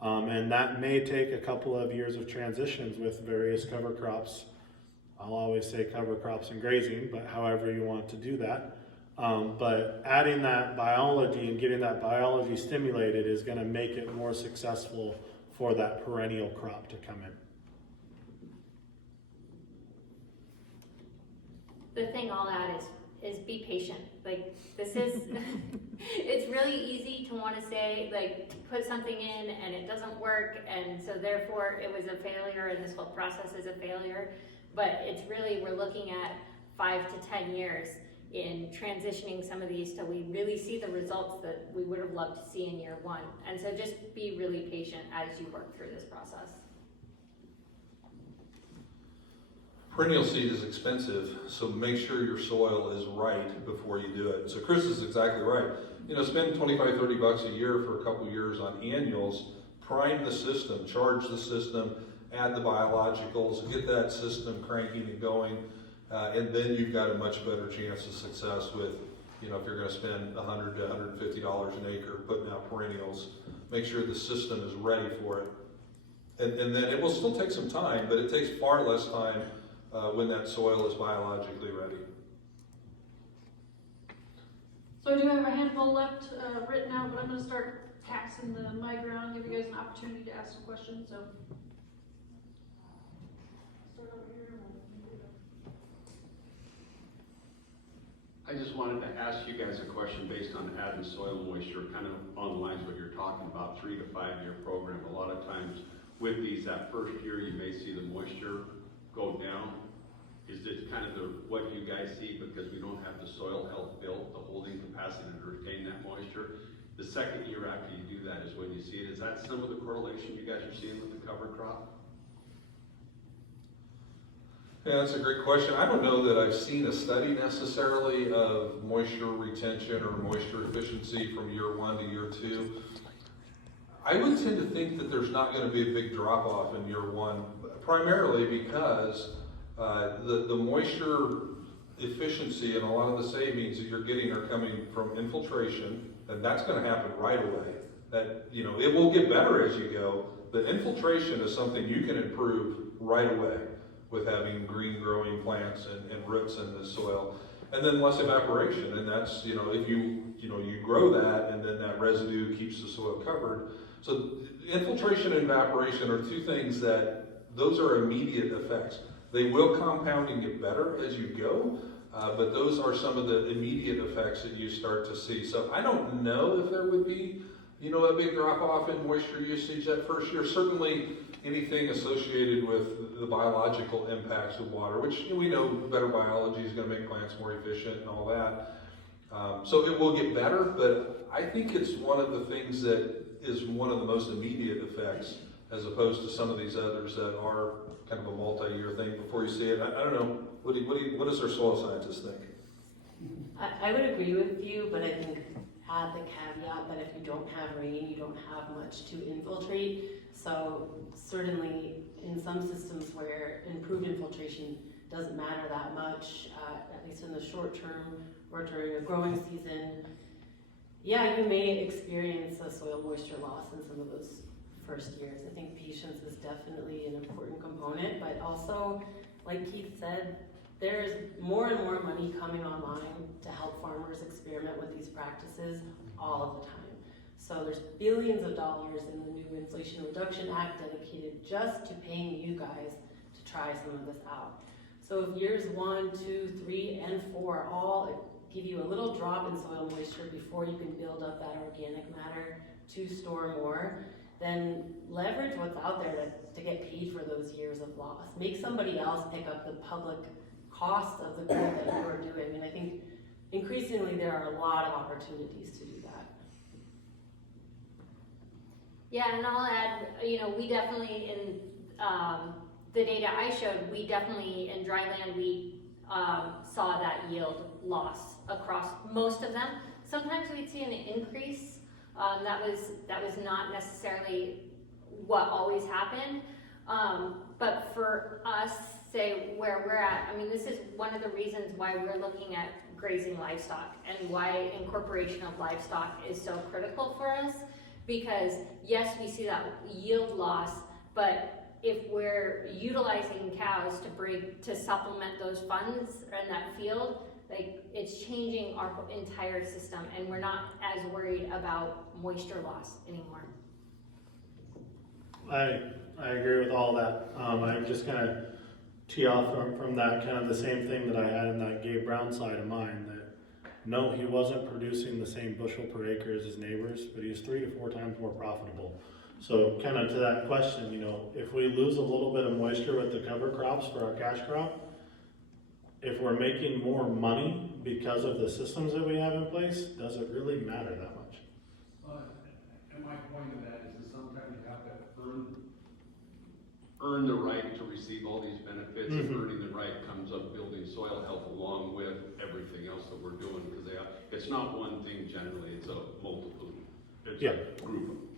And that may take a couple of years of transitions with various cover crops. I'll always say cover crops and grazing, but however you want to do that. But adding that biology and getting that biology stimulated is going to make it more successful for that perennial crop to come in. The thing I'll add is be patient. Like, this is, it's really easy to want to say, like, put something in and it doesn't work, and so therefore it was a failure and this whole process is a failure. But it's really, we're looking at 5 to 10 years in transitioning some of these till we really see the results that we would have loved to see in year 1. And so just be really patient as you work through this process. Perennial seed is expensive, so make sure your soil is right before you do it. So Chris is exactly right. You know, spend 25, 30 bucks a year for a couple years on annuals, prime the system, charge the system, add the biologicals, get that system cranking and going, and then you've got a much better chance of success with, you know, if you're going to spend $100 to $150 an acre putting out perennials, make sure the system is ready for it. And then it will still take some time, but it takes far less time when that soil is biologically ready. So I do have a handful left written out, but I'm going to start taxing my ground, give you guys an opportunity to ask some questions. So start over here. I just wanted to ask you guys a question based on adding soil moisture, kind of on the lines of what you're talking about, 3 to 5 year program. A lot of times with these, that first year you may see the moisture go down. Is it kind of what you guys see because we don't have the soil health built, the holding capacity to retain that moisture? The second year after you do that is when you see it. Is that some of the correlation you guys are seeing with the cover crop? Yeah, that's a great question. I don't know that I've seen a study necessarily of moisture retention or moisture efficiency from year 1 to year 2. I would tend to think that there's not going to be a big drop off in year 1, primarily because the moisture efficiency and a lot of the savings that you're getting are coming from infiltration, and that's going to happen right away. That, you know, it will get better as you go, but infiltration is something you can improve right away with having green growing plants and roots in the soil. And then less evaporation, and that's, you know, if you grow that and then that residue keeps the soil covered. So infiltration and evaporation are two things those are immediate effects. They will compound and get better as you go, but those are some of the immediate effects that you start to see. So I don't know if there would be, you know, a big drop off in moisture usage that first year. Certainly anything associated with the biological impacts of water, which we know better biology is going to make plants more efficient and all that. So it will get better, but I think it's one of the things that is one of the most immediate effects as opposed to some of these others that are kind of a multi-year thing before you see it. I don't know, what does our soil scientists think? I would agree with you, but I think add the caveat that if you don't have rain, you don't have much to infiltrate. So certainly in some systems where improved infiltration doesn't matter that much, at least in the short term or during a growing season, yeah, you may experience a soil moisture loss in some of those first years. I think patience is definitely an important component, but also, like Keith said, there's more and more money coming online to help farmers experiment with these practices all of the time. So there's billions of dollars in the new Inflation Reduction Act dedicated just to paying you guys to try some of this out. So if years 1, 2, 3, and 4 all give you a little drop in soil moisture before you can build up that organic matter to store more, then leverage what's out there to get paid for those years of loss. Make somebody else pick up the public cost of the good that you are doing. And I think increasingly there are a lot of opportunities to do that. Yeah, and I'll add, we definitely, in the data I showed, we definitely, in dry land, we saw that yield loss across most of them. Sometimes we'd see an increase. That was not necessarily what always happened. But for us, say where we're at, I mean, this is one of the reasons why we're looking at grazing livestock and why incorporation of livestock is so critical for us. Because yes, we see that yield loss, but if we're utilizing cows to supplement those funds in that field, like, it's changing our entire system, and we're not as worried about moisture loss anymore. I agree with all that. I'm just gonna tee off from that, kind of the same thing that I had in that Gabe Brown side of mine, that no, he wasn't producing the same bushel per acre as his neighbors, but he was 3 to 4 times more profitable. So kind of to that question, if we lose a little bit of moisture with the cover crops for our cash crop, if we're making more money because of the systems that we have in place, does it really matter that much? And my point of that is that sometimes you have to Earn the right to receive all these benefits, and earning the right comes up building soil health along with everything else that we're doing, because it's not one thing generally, it's a multiple, it's a group,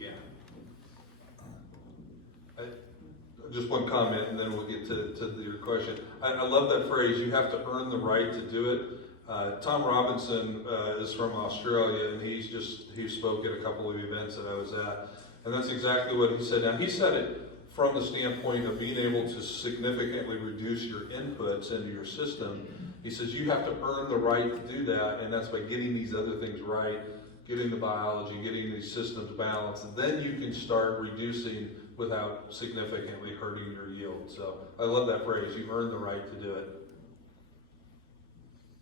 Just one comment, and then we'll get to your question. I love that phrase, you have to earn the right to do it. Tom Robinson is from Australia, and he spoke at a couple of events that I was at, and that's exactly what he said. Now, he said it from the standpoint of being able to significantly reduce your inputs into your system. He says you have to earn the right to do that, and that's by getting these other things right, getting the biology, getting these systems balanced, and then you can start reducing without significantly hurting your yield. So I love that phrase, you earn the right to do it.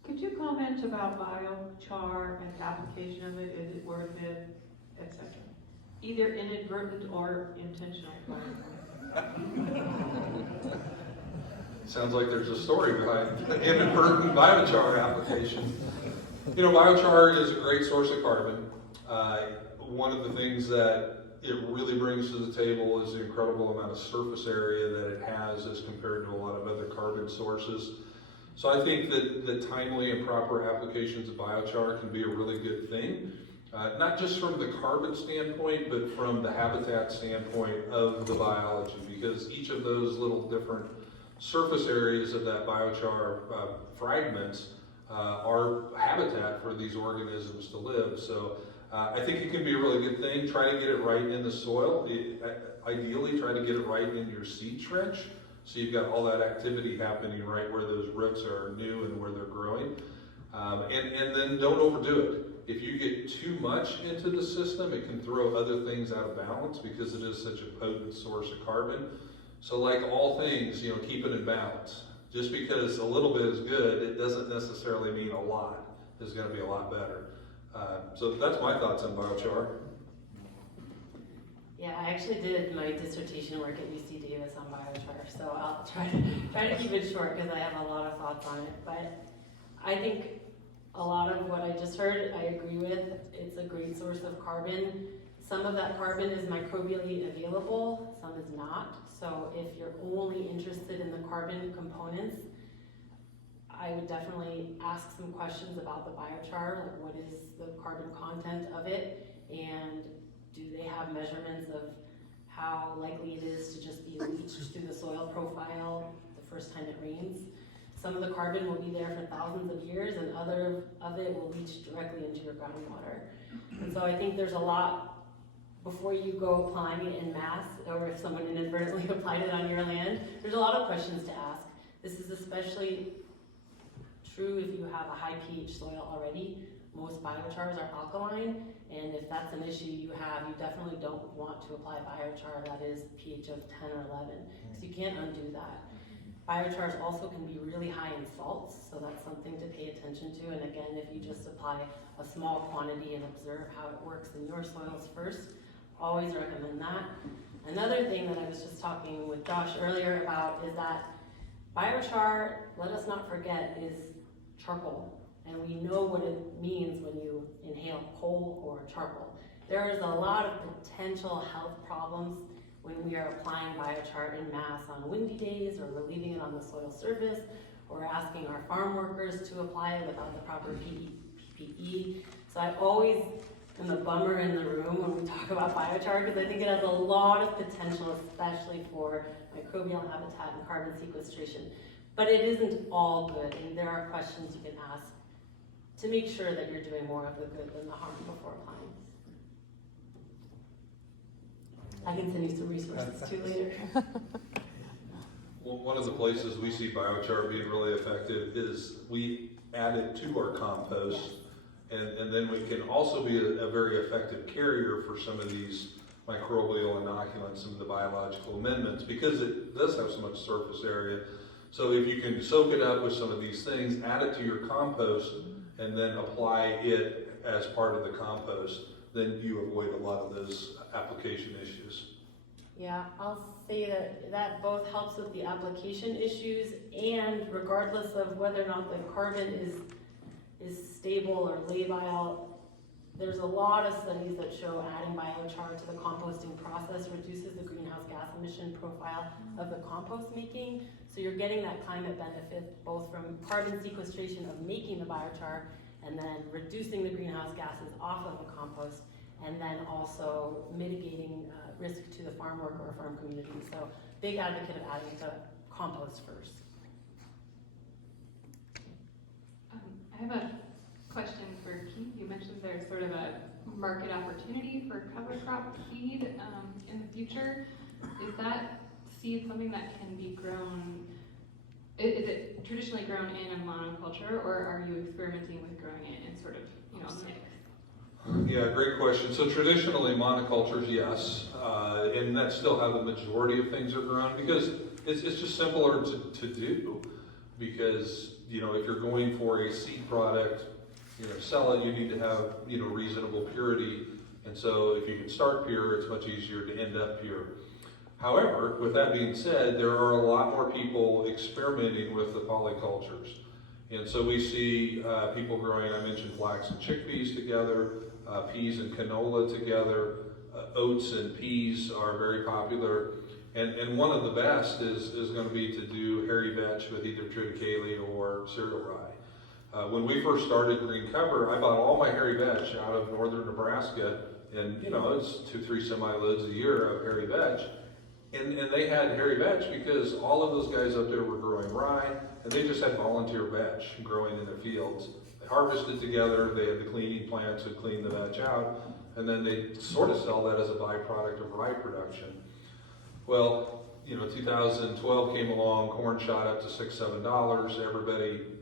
Could you comment about biochar and application of it? Is it worth it, etc.? Either inadvertent or intentional. Sounds like there's a story behind inadvertent biochar application. Biochar is a great source of carbon. One of the things that it really brings to the table is the incredible amount of surface area that it has as compared to a lot of other carbon sources. So I think that the timely and proper applications of biochar can be a really good thing. Not just from the carbon standpoint, but from the habitat standpoint of the biology, because each of those little different surface areas of that biochar fragments are habitat for these organisms to live. So I think it can be a really good thing. Try to get it right in the soil. Ideally, try to get it right in your seed trench, so you've got all that activity happening right where those roots are new and where they're growing. And then don't overdo it. If you get too much into the system, it can throw other things out of balance because it is such a potent source of carbon. So like all things, keep it in balance. Just because a little bit is good, it doesn't necessarily mean a lot is going to be a lot better. So that's my thoughts on biochar. Yeah, I actually did my dissertation work at UC Davis on biochar, so I'll try to keep it short because I have a lot of thoughts on it. But I think a lot of what I just heard, I agree with. It's a great source of carbon. Some of that carbon is microbially available, some is not. So if you're only interested in the carbon components, I would definitely ask some questions about the biochar, like what is the carbon content of it, and do they have measurements of how likely it is to just be leached through the soil profile the first time it rains. Some of the carbon will be there for thousands of years, and other of it will leach directly into your groundwater. And so I think there's a lot, before you go applying it in mass, or if someone inadvertently applied it on your land, there's a lot of questions to ask. This is especially true if you have a high pH soil already. most biochars are alkaline, and if that's an issue you have, you definitely don't want to apply biochar that is pH of 10 or 11, because you can't undo that. Biochars also can be really high in salts, so that's something to pay attention to. And again, if you just apply a small quantity and observe how it works in your soils first, always recommend that. Another thing that I was just talking with Josh earlier about is that biochar, let us not forget, is charcoal. And we know what it means when you inhale coal or charcoal. There is a lot of potential health problems when we are applying biochar in mass on windy days, or we're leaving it on the soil surface, or asking our farm workers to apply it without the proper PPE. So I always am the bummer in the room when we talk about biochar, because I think it has a lot of potential, especially for microbial habitat and carbon sequestration. But it isn't all good, and there are questions you can ask to make sure that you're doing more of the good than the harm before applying. I can send you some resources too later. Well, one of the places we see biochar being really effective is we add it to our compost, and then we can also be a very effective carrier for some of these microbial inoculants, some of the biological amendments, because it does have so much surface area. So if you can soak it up with some of these things, add it to your compost, and then apply it as part of the compost, then you avoid a lot of those application issues. Yeah, I'll say that both helps with the application issues, and regardless of whether or not the carbon is stable or labile, there's a lot of studies that show adding biochar to the composting process reduces the greenhouse gas emission profile of the compost making. So you're getting that climate benefit both from carbon sequestration of making the biochar, and then reducing the greenhouse gases off of the compost, and then also mitigating risk to the farm worker or farm community. So big advocate of adding to compost first. I have a question for Keith. You mentioned there's sort of a market opportunity for cover crop seed in the future. Is that seed something that can be grown? Is it traditionally grown in a monoculture, or are you experimenting with growing it in sort of, a mix? Yeah, great question. So traditionally monocultures, yes, and that's still how the majority of things are grown, because it's just simpler to do, because if you're going for a seed product, sell it, you need to have reasonable purity, and so if you can start pure, it's much easier to end up pure. However, with that being said, there are a lot more people experimenting with the polycultures. And so we see people growing, I mentioned flax and chickpeas together, peas and canola together, oats and peas are very popular. And one of the best is going to be to do hairy vetch with either triticale or cereal rye. When we first started Green Cover, I bought all my hairy vetch out of northern Nebraska, and it's 2-3 semi-loads a year of hairy vetch. And they had hairy vetch because all of those guys up there were growing rye, and they just had volunteer vetch growing in their fields. They harvested together, they had the cleaning plants who cleaned the vetch out, and then they sort of sell that as a byproduct of rye production. Well, 2012 came along, corn shot up to $6-7.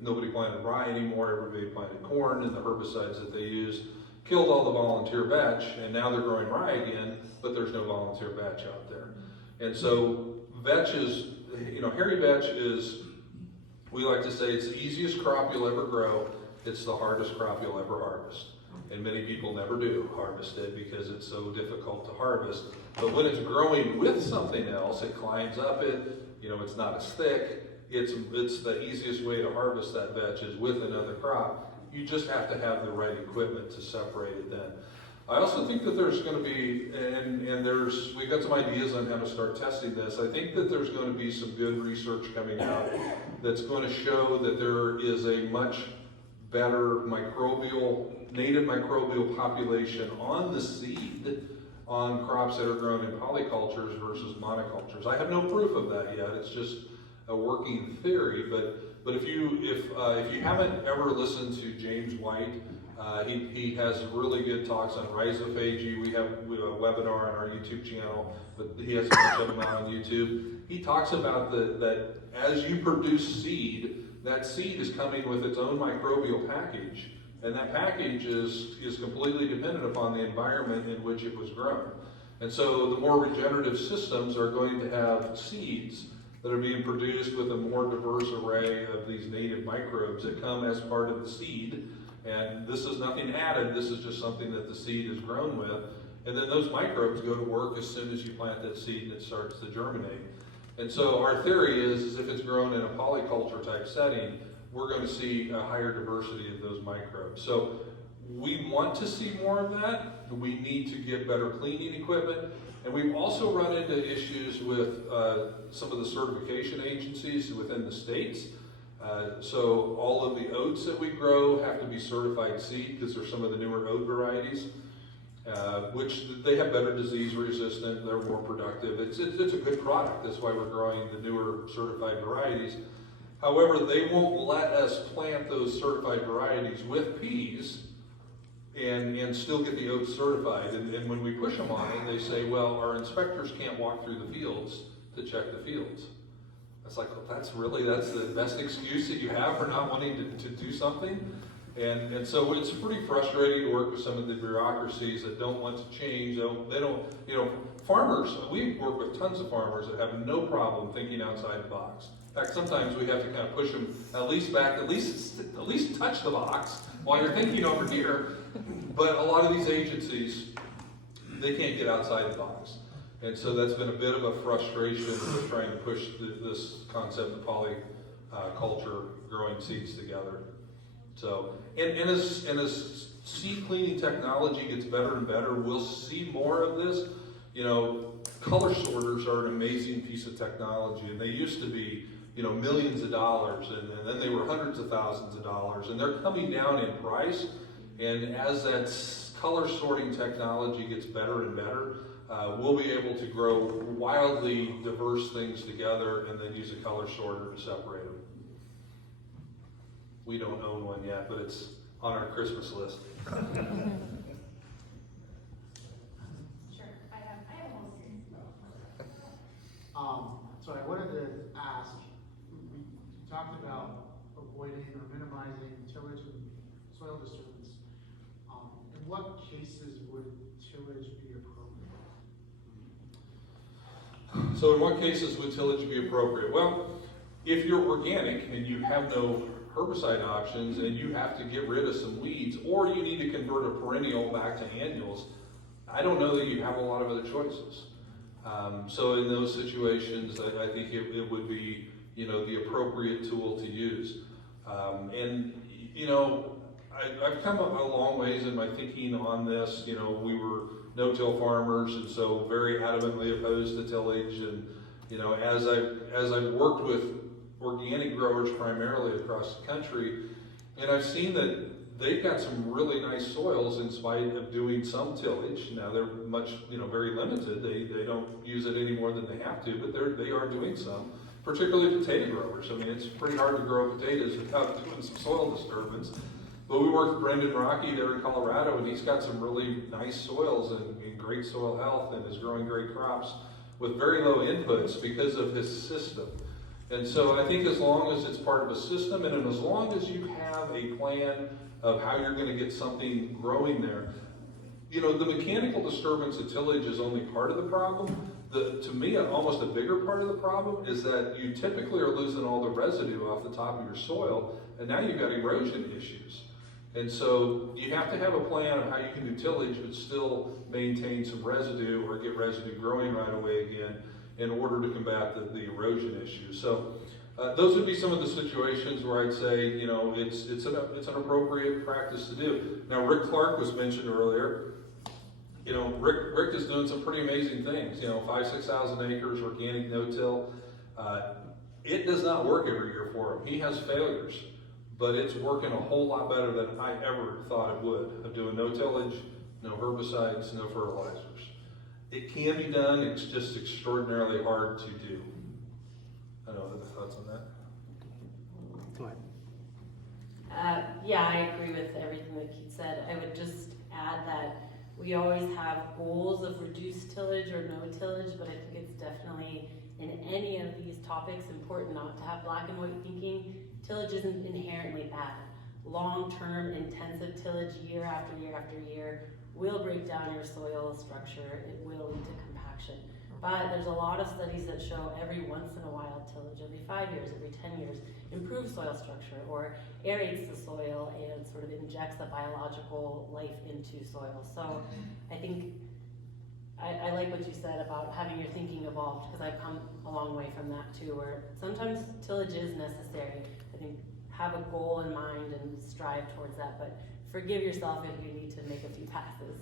Nobody planted rye anymore, everybody planted corn, and the herbicides that they used killed all the volunteer vetch, and now they're growing rye again, but there's no volunteer vetch out there. And so vetch is, hairy vetch is, we like to say, it's the easiest crop you'll ever grow, it's the hardest crop you'll ever harvest. And many people never do harvest it because it's so difficult to harvest. But when it's growing with something else, it climbs up it, it's not as thick, it's the easiest way to harvest that vetch is with another crop. You just have to have the right equipment to separate it then. I also think that there's going to be, and we've got some ideas on how to start testing this. I think that there's going to be some good research coming out that's going to show that there is a much better native microbial population on the seed on crops that are grown in polycultures versus monocultures. I have no proof of that yet. It's just a working theory. But if you haven't ever listened to James White, he has really good talks on rhizophagy. We have a webinar on our YouTube channel, but he has a bunch of them out on YouTube. He talks about that as you produce seed, that seed is coming with its own microbial package And that package is completely dependent upon the environment in which it was grown. And so the more regenerative systems are going to have seeds that are being produced with a more diverse array of these native microbes that come as part of the seed. And this is nothing added, this is just something that the seed is grown with. And then those microbes go to work as soon as you plant that seed and it starts to germinate. And so our theory is if it's grown in a polyculture type setting, we're going to see a higher diversity of those microbes. So we want to see more of that. We need to get better cleaning equipment. And we've also run into issues with some of the certification agencies within the states. So all of the oats that we grow have to be certified seed because they're some of the newer oat varieties, which they have better disease resistant, they're more productive. It's a good product, that's why we're growing the newer certified varieties. However, they won't let us plant those certified varieties with peas and still get the oats certified. And when we push them on it, they say, well, our inspectors can't walk through the fields to check the fields. It's like, well, that's the best excuse that you have for not wanting to do something. And so it's pretty frustrating to work with some of the bureaucracies that don't want to change. They don't, farmers, we work with tons of farmers that have no problem thinking outside the box. In fact, sometimes we have to kind of push them at least touch the box while you're thinking over here. But a lot of these agencies, they can't get outside the box. And so that's been a bit of a frustration with trying to push this concept of polyculture, growing seeds together. So, and as seed cleaning technology gets better and better, we'll see more of this. Color sorters are an amazing piece of technology, and they used to be, millions of dollars, and then they were hundreds of thousands of dollars, and they're coming down in price. And as that color sorting technology gets better and better, we'll be able to grow wildly diverse things together and then use a color sorter to separate them. We don't own one yet, but it's on our Christmas list. Sure, I have one. So I wanted to ask, we talked about avoiding or minimizing tillage and soil disturbance. In what cases would tillage be appropriate? So in what cases would tillage be appropriate? Well, if you're organic and you have no herbicide options and you have to get rid of some weeds, or you need to convert a perennial back to annuals, I don't know that you have a lot of other choices. So in those situations, I think it would be, the appropriate tool to use. I've come a long ways in my thinking on this. We were no-till farmers, and so very adamantly opposed to tillage. And as I've worked with organic growers primarily across the country, and I've seen that they've got some really nice soils in spite of doing some tillage. Now they're very limited. They don't use it any more than they have to, but they are doing some, particularly potato growers. I mean, it's pretty hard to grow potatoes without doing some soil disturbance. But we work with Brendan Rocky there in Colorado, and he's got some really nice soils and great soil health and is growing great crops with very low inputs because of his system. And so I think as long as it's part of a system, and as long as you have a plan of how you're going to get something growing there, the mechanical disturbance of tillage is only part of the problem. To me, almost a bigger part of the problem is that you typically are losing all the residue off the top of your soil, and now you've got erosion issues. And so you have to have a plan of how you can do tillage but still maintain some residue or get residue growing right away again in order to combat the erosion issues. So those would be some of the situations where I'd say, it's an appropriate practice to do. Now, Rick Clark was mentioned earlier. Rick is doing some pretty amazing things. 5,000-6,000 acres, organic no-till. It does not work every year for him. He has failures, but it's working a whole lot better than I ever thought it would. Of doing no tillage, no herbicides, no fertilizers. It can be done. It's just extraordinarily hard to do. I don't know, other thoughts on that? Go ahead. Yeah, I agree with everything that Keith said. I would just add that we always have goals of reduced tillage or no tillage, but I think it's definitely in any of these topics important not to have black and white thinking. Tillage isn't inherently bad. long-term intensive tillage year after year after year will break down your soil structure, it will lead to compaction. But there's a lot of studies that show every once in a while tillage, every 5 years, every 10 years, improves soil structure or aerates the soil and sort of injects the biological life into soil. So I think I like what you said about having your thinking evolved, because I've come a long way from that too, where sometimes tillage is necessary. I think have a goal in mind and strive towards that, but forgive yourself if you need to make a few passes.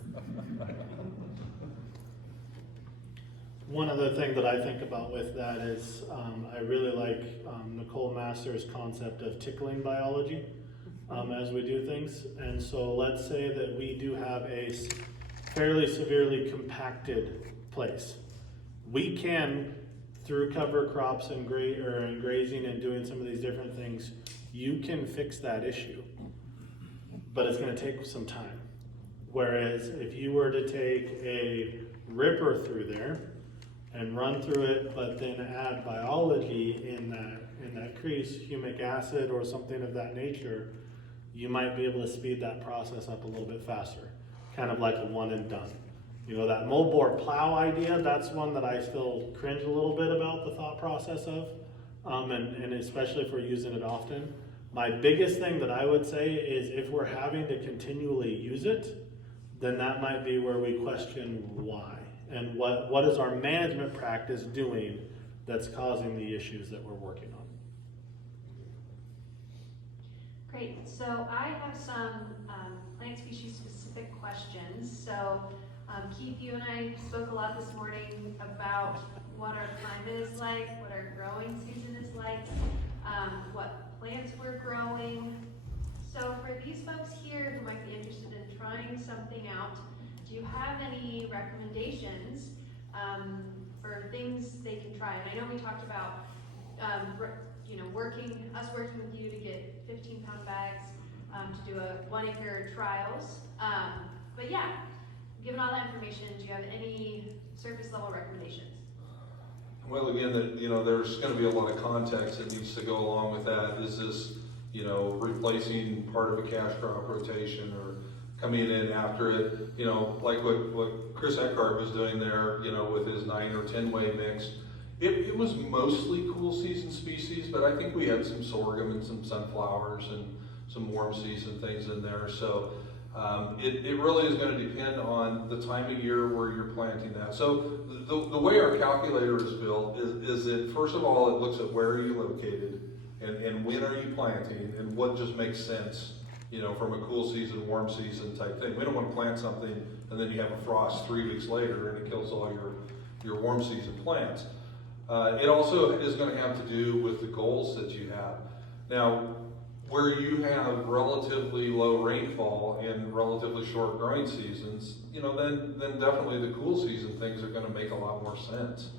One other thing that I think about with that is I really like Nicole Masters' concept of tickling biology as we do things. And so let's say that we do have a fairly severely compacted place. We can, through cover crops and grazing and doing some of these different things, you can fix that issue, but it's going to take some time. Whereas if you were to take a ripper through there and run through it, but then add biology in that crease, humic acid or something of that nature, you might be able to speed that process up a little bit faster. Kind of like a one and done. You know, that moldboard plow idea, that's one that I still cringe a little bit about the thought process of, and especially if we're using it often. My biggest thing that I would say is if we're having to continually use it, then that might be where we question why. And what is our management practice doing that's causing the issues that we're working on? Great, so I have some plant species specific questions. So Keith, you and I spoke a lot this morning about what our climate is like, what our growing season is like, what plants we're growing. So for these folks here who might be interested in trying something out, do you have any recommendations for things they can try? And I know we talked about working with you to get 15-pound bags to do a 1 acre trials. But yeah, given all that information, do you have any surface level recommendations? Well, again, there's going to be a lot of context that needs to go along with that. Is this, replacing part of a cash crop rotation or coming in after it? Like what Chris Eckhart was doing there, with his 9 or 10 way mix. It was mostly cool season species, but I think we had some sorghum and some sunflowers and some warm season things in there. So it really is going to depend on the time of year where you're planting that. So the way our calculator is built is that, first of all, it looks at where are you located and when are you planting and what just makes sense, from a cool season, warm season type thing. We don't want to plant something and then you have a frost 3 weeks later and it kills all your warm season plants. It also is going to have to do with the goals that you have. Now, where you have relatively low rainfall and relatively short growing seasons, then definitely the cool season things are going to make a lot more sense.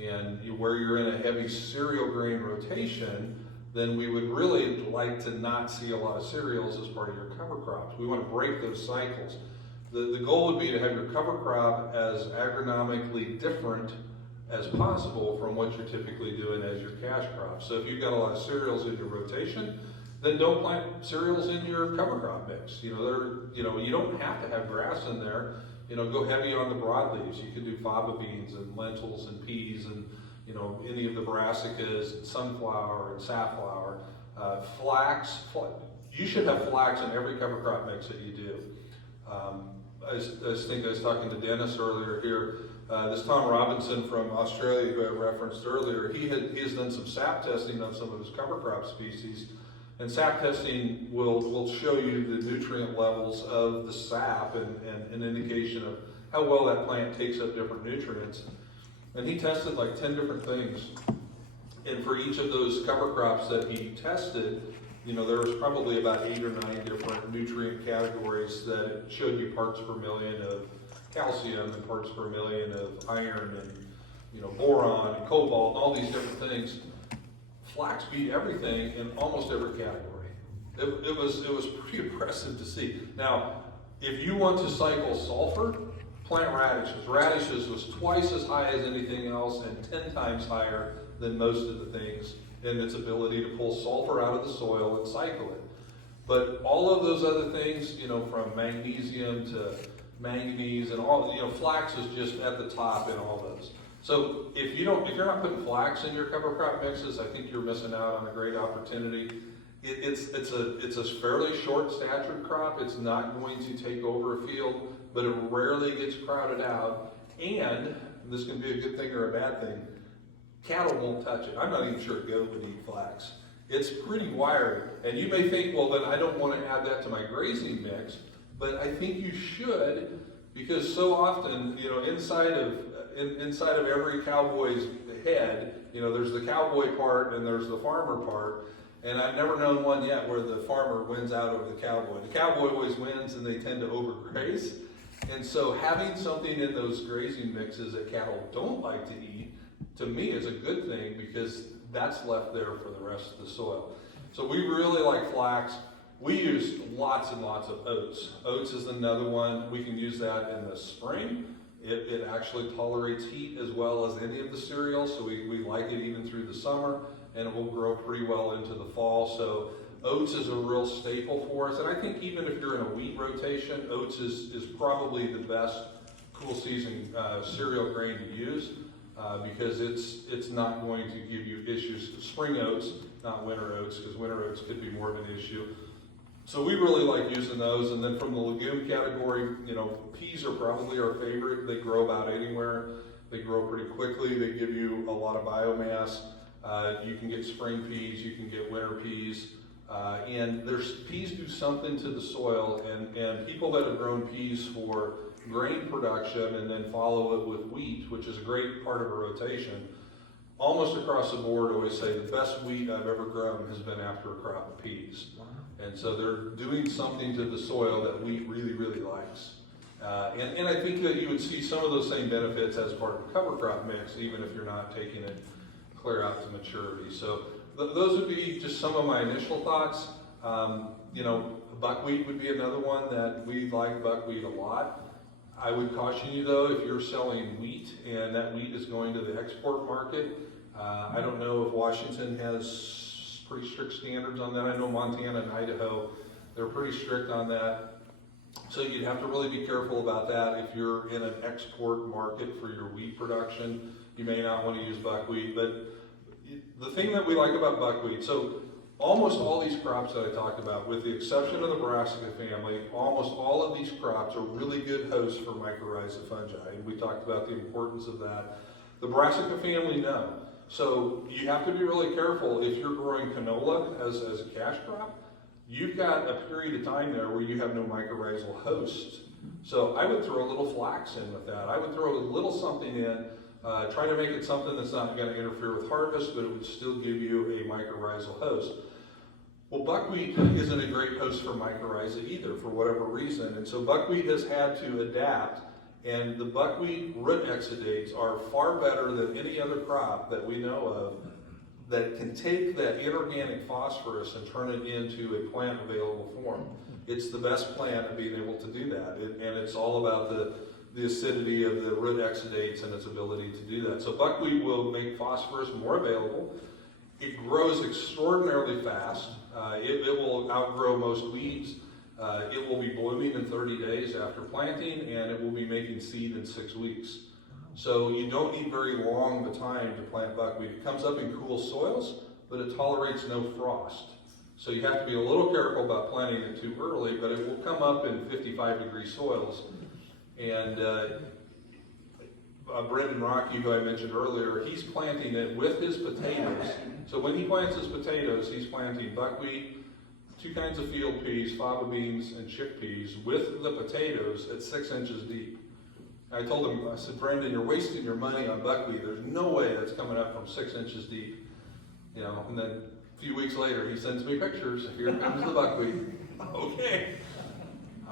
And where you're in a heavy cereal grain rotation, then we would really like to not see a lot of cereals as part of your cover crops. We want to break those cycles. The goal would be to have your cover crop as agronomically different as possible from what you're typically doing as your cash crop. So if you've got a lot of cereals in your rotation, then don't plant cereals in your cover crop mix. You don't have to have grass in there. Go heavy on the broadleaves. You can do fava beans and lentils and peas and any of the brassicas and sunflower and safflower. Flax. You should have flax in every cover crop mix that you do. I think I was talking to Dennis earlier here. This Tom Robinson from Australia, who I referenced earlier, he has done some sap testing on some of his cover crop species, and sap testing will show you the nutrient levels of the sap and an indication of how well that plant takes up different nutrients. And he tested like 10 different things, and for each of those cover crops that he tested, there was probably about 8 or 9 different nutrient categories that showed you parts per million of calcium and parts per million of iron and boron and cobalt and all these different things. Flax beat everything in almost every category. It was pretty impressive to see. Now, if you want to cycle sulfur, plant radishes. Radishes was twice as high as anything else and 10 times higher than most of the things in its ability to pull sulfur out of the soil and cycle it. But all of those other things, you know, from magnesium to manganese and all, you know, flax is just at the top in all those. So if you're not putting flax in your cover crop mixes, I think you're missing out on a great opportunity. It's a fairly short statured crop. It's not going to take over a field, but it rarely gets crowded out. And this can be a good thing or a bad thing. Cattle won't touch it. I'm not even sure a goat would eat flax. It's pretty wiry. And you may think, well, then I don't want to add that to my grazing mix, but I think you should, because so often, you know, inside of every cowboy's head, you know, there's the cowboy part and there's the farmer part. And I've never known one yet where the farmer wins out over the cowboy. The cowboy always wins and they tend to overgraze. And so having something in those grazing mixes that cattle don't like to eat, to me is a good thing, because that's left there for the rest of the soil. So we really like flax. We use lots and lots of oats. Oats is another one. We can use that in the spring. It actually tolerates heat as well as any of the cereals, so we like it even through the summer, and it will grow pretty well into the fall. So oats is a real staple for us, and I think even if you're in a wheat rotation, oats is probably the best cool season cereal grain to use, because it's not going to give you issues. Spring oats, not winter oats, because winter oats could be more of an issue. So we really like using those. And then from the legume category, you know, peas are probably our favorite. They grow about anywhere. They grow pretty quickly. They give you a lot of biomass. You can get spring peas, you can get winter peas. And peas do something to the soil, and people that have grown peas for grain production and then follow it with wheat, which is a great part of a rotation, almost across the board always say the best wheat I've ever grown has been after a crop of peas. And so they're doing something to the soil that wheat really, really likes. And I think that you would see some of those same benefits as part of a cover crop mix, even if you're not taking it clear out to maturity. So those would be just some of my initial thoughts. You know, buckwheat would be another one that we like buckwheat a lot. I would caution you though, if you're selling wheat and that wheat is going to the export market, I don't know if Washington has pretty strict standards on that. I know Montana and Idaho, they're pretty strict on that. So you'd have to really be careful about that. If you're in an export market for your wheat production, you may not want to use buckwheat. But the thing that we like about buckwheat, so almost all these crops that I talked about, with the exception of the brassica family, almost all of these crops are really good hosts for mycorrhizal fungi. And we talked about the importance of that. The brassica family, no. So you have to be really careful if you're growing canola as a cash crop. You've got a period of time there where you have no mycorrhizal host. So I would throw a little flax in with that. I would throw a little something in, try to make it something that's not going to interfere with harvest, but it would still give you a mycorrhizal host. Well, buckwheat isn't a great host for mycorrhiza either, for whatever reason. And so buckwheat has had to adapt. And the buckwheat root exudates are far better than any other crop that we know of that can take that inorganic phosphorus and turn it into a plant available form. It's the best plant at being able to do that. And it's all about the acidity of the root exudates and its ability to do that. So buckwheat will make phosphorus more available. It grows extraordinarily fast. It will outgrow most weeds. It will be blooming in 30 days after planting, and it will be making seed in 6 weeks. So you don't need very long of a time to plant buckwheat. It comes up in cool soils, but it tolerates no frost. So you have to be a little careful about planting it too early, but it will come up in 55-degree soils. And Brendan Rocky, who I mentioned earlier, he's planting it with his potatoes. So when he plants his potatoes, he's planting buckwheat, 2 kinds of field peas, fava beans, and chickpeas with the potatoes at 6 inches deep. I told him, I said, Brendan, you're wasting your money on buckwheat. There's no way that's coming up from 6 inches deep. You know, and then a few weeks later, he sends me pictures. Here comes the buckwheat. Okay.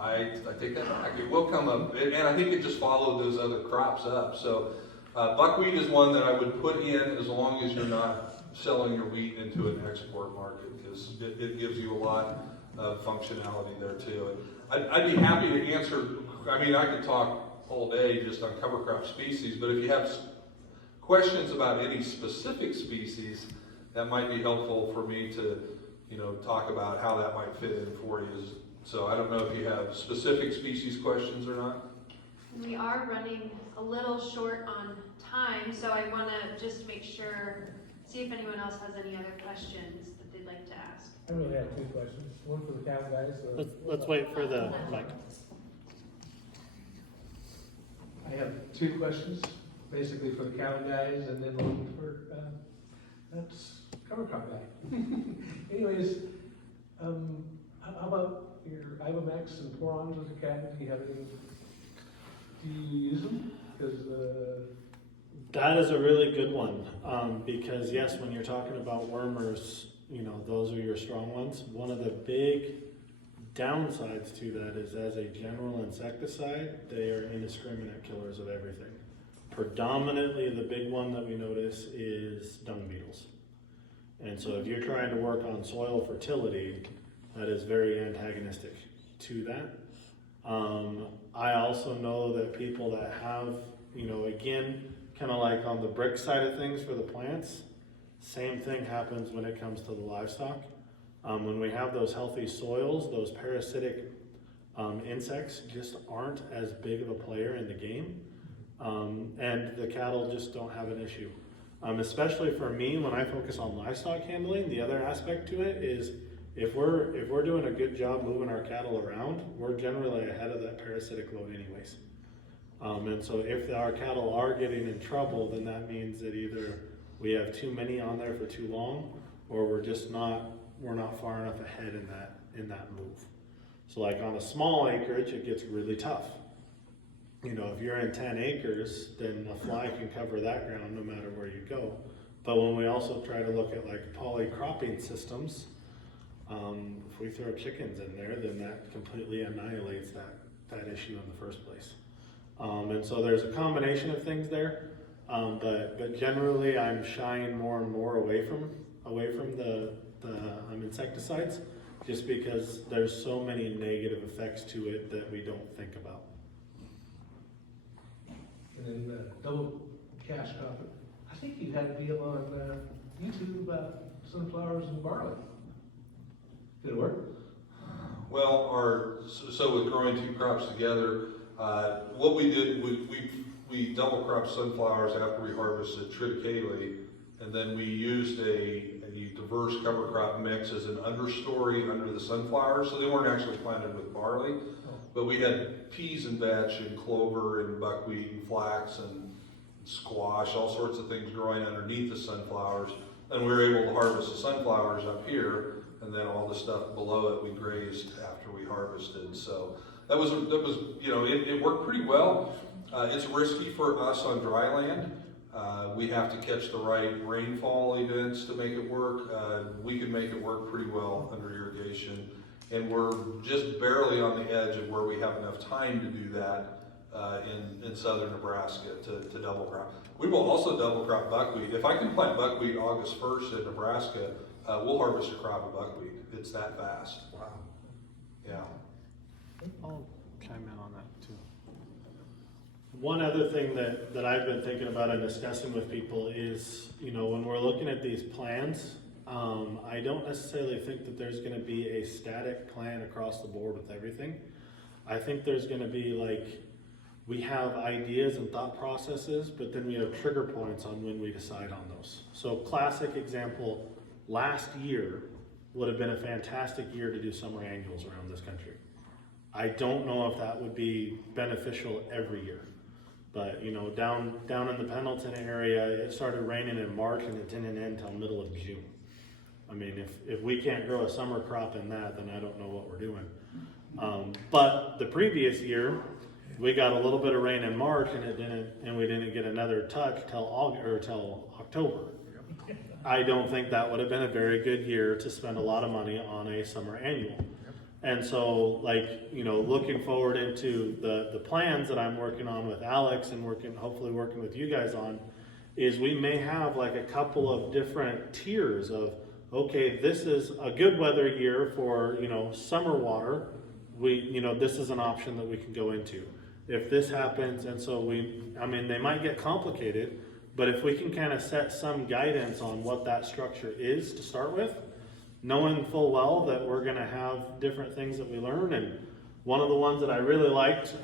I take that back. It will come up, and I think it just followed those other crops up. So buckwheat is one that I would put in as long as you're not selling your wheat into an export market, because it gives you a lot of functionality there too. And I'd be happy to answer, I mean, I could talk all day just on cover crop species, but if you have questions about any specific species, that might be helpful for me to talk about how that might fit in for you. So I don't know if you have specific species questions or not. We are running a little short on time, so I want to just make sure, see if anyone else has any other questions that they'd like to ask. I really have two questions. One for the cattle guys. Let's wait for the mic. I have two questions, basically for the cattle guys, and then one for that's cover crop guy. Anyways, how about your Ivomax and Porons with the cattle? Do you have any? Do you use them? Because that is a really good one, because yes, when you're talking about wormers, those are your strong ones. One of the big downsides to that is, as a general insecticide, they are indiscriminate killers of everything. Predominantly, the big one that we notice is dung beetles. And so if you're trying to work on soil fertility, that is very antagonistic to that. I also know that people that have, again, kind of like on the brick side of things for the plants, same thing happens when it comes to the livestock. When we have those healthy soils, those parasitic insects just aren't as big of a player in the game. And the cattle just don't have an issue. Especially for me, when I focus on livestock handling, the other aspect to it is if we're doing a good job moving our cattle around, we're generally ahead of that parasitic load anyways. And so if our cattle are getting in trouble, then that means that either we have too many on there for too long, or we're not far enough ahead in that move. So like on a small acreage, it gets really tough. If you're in 10 acres, then a fly can cover that ground no matter where you go. But when we also try to look at like polycropping systems, if we throw chickens in there, then that completely annihilates that issue in the first place. And so there's a combination of things there, but generally I'm shying more and more away from the insecticides, just because there's so many negative effects to it that we don't think about. and then double cash crop. I think you had a deal on YouTube about sunflowers and barley. Did it work? Well, so with growing two crops together, what we did, we double cropped sunflowers after we harvested triticale, and then we used a diverse cover crop mix as an understory under the sunflowers, so they weren't actually planted with barley. But we had peas and vetch and clover and buckwheat and flax and squash, all sorts of things growing underneath the sunflowers. And we were able to harvest the sunflowers up here, and then all the stuff below it we grazed after we harvested. So that was it worked pretty well. It's risky for us on dry land. We have to catch the right rainfall events to make it work. We can make it work pretty well under irrigation. And we're just barely on the edge of where we have enough time to do that in southern Nebraska to double crop. We will also double crop buckwheat. If I can plant buckwheat August 1st in Nebraska, we'll harvest a crop of buckwheat. It's that fast. Wow. Yeah. I'll chime in on that too. One other thing that I've been thinking about and discussing with people is, when we're looking at these plans, I don't necessarily think that there's going to be a static plan across the board with everything. I think there's going to be we have ideas and thought processes, but then we have trigger points on when we decide on those. So classic example, last year would have been a fantastic year to do summer annuals around this country. I don't know if that would be beneficial every year. But down in the Pendleton area, it started raining in March and it didn't end until middle of June. I mean, if we can't grow a summer crop in that, then I don't know what we're doing. But the previous year, we got a little bit of rain in March and we didn't get another touch till October. I don't think that would have been a very good year to spend a lot of money on a summer annual. And so, looking forward into the plans that I'm working on with Alex and hopefully working with you guys on, is we may have a couple of different tiers of, okay, this is a good weather year for, summer water. This is an option that we can go into. If this happens, and so they might get complicated, but if we can kind of set some guidance on what that structure is to start with, knowing full well that we're gonna have different things that we learn. And one of the ones that I really liked,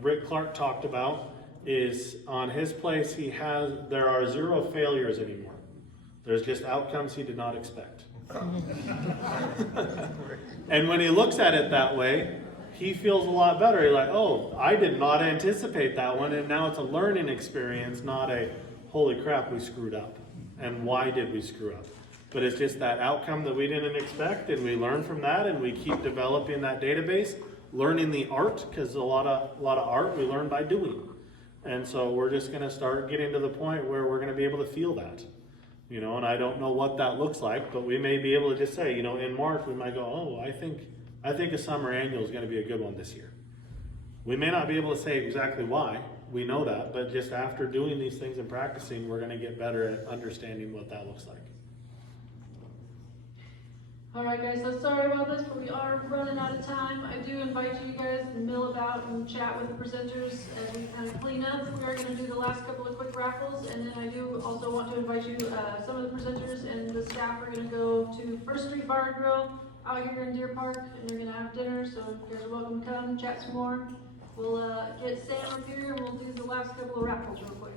Rick Clark talked about, is on his place, there are 0 failures anymore. There's just outcomes he did not expect. And when he looks at it that way, he feels a lot better. He's like, oh, I did not anticipate that one, and now it's a learning experience, not a, holy crap, we screwed up. And why did we screw up? But it's just that outcome that we didn't expect, and we learn from that, and we keep developing that database, learning the art, because a lot of art we learn by doing. And so we're just going to start getting to the point where we're going to be able to feel that. You know, and I don't know what that looks like, but we may be able to just say, you know, in March we might go, oh, I think a summer annual is going to be a good one this year. We may not be able to say exactly why, we know that, but just after doing these things and practicing, we're going to get better at understanding what that looks like. Alright guys, so sorry about this, but we are running out of time. I do invite you guys to mill about and chat with the presenters and we kind of clean up. We are going to do the last couple of quick raffles, and then I do also want to invite you, some of the presenters and the staff are going to go to First Street Bar and Grill out here in Deer Park, and they're going to have dinner, so you guys are welcome to come chat some more. We'll get Sam up here and we'll do the last couple of raffles real quick.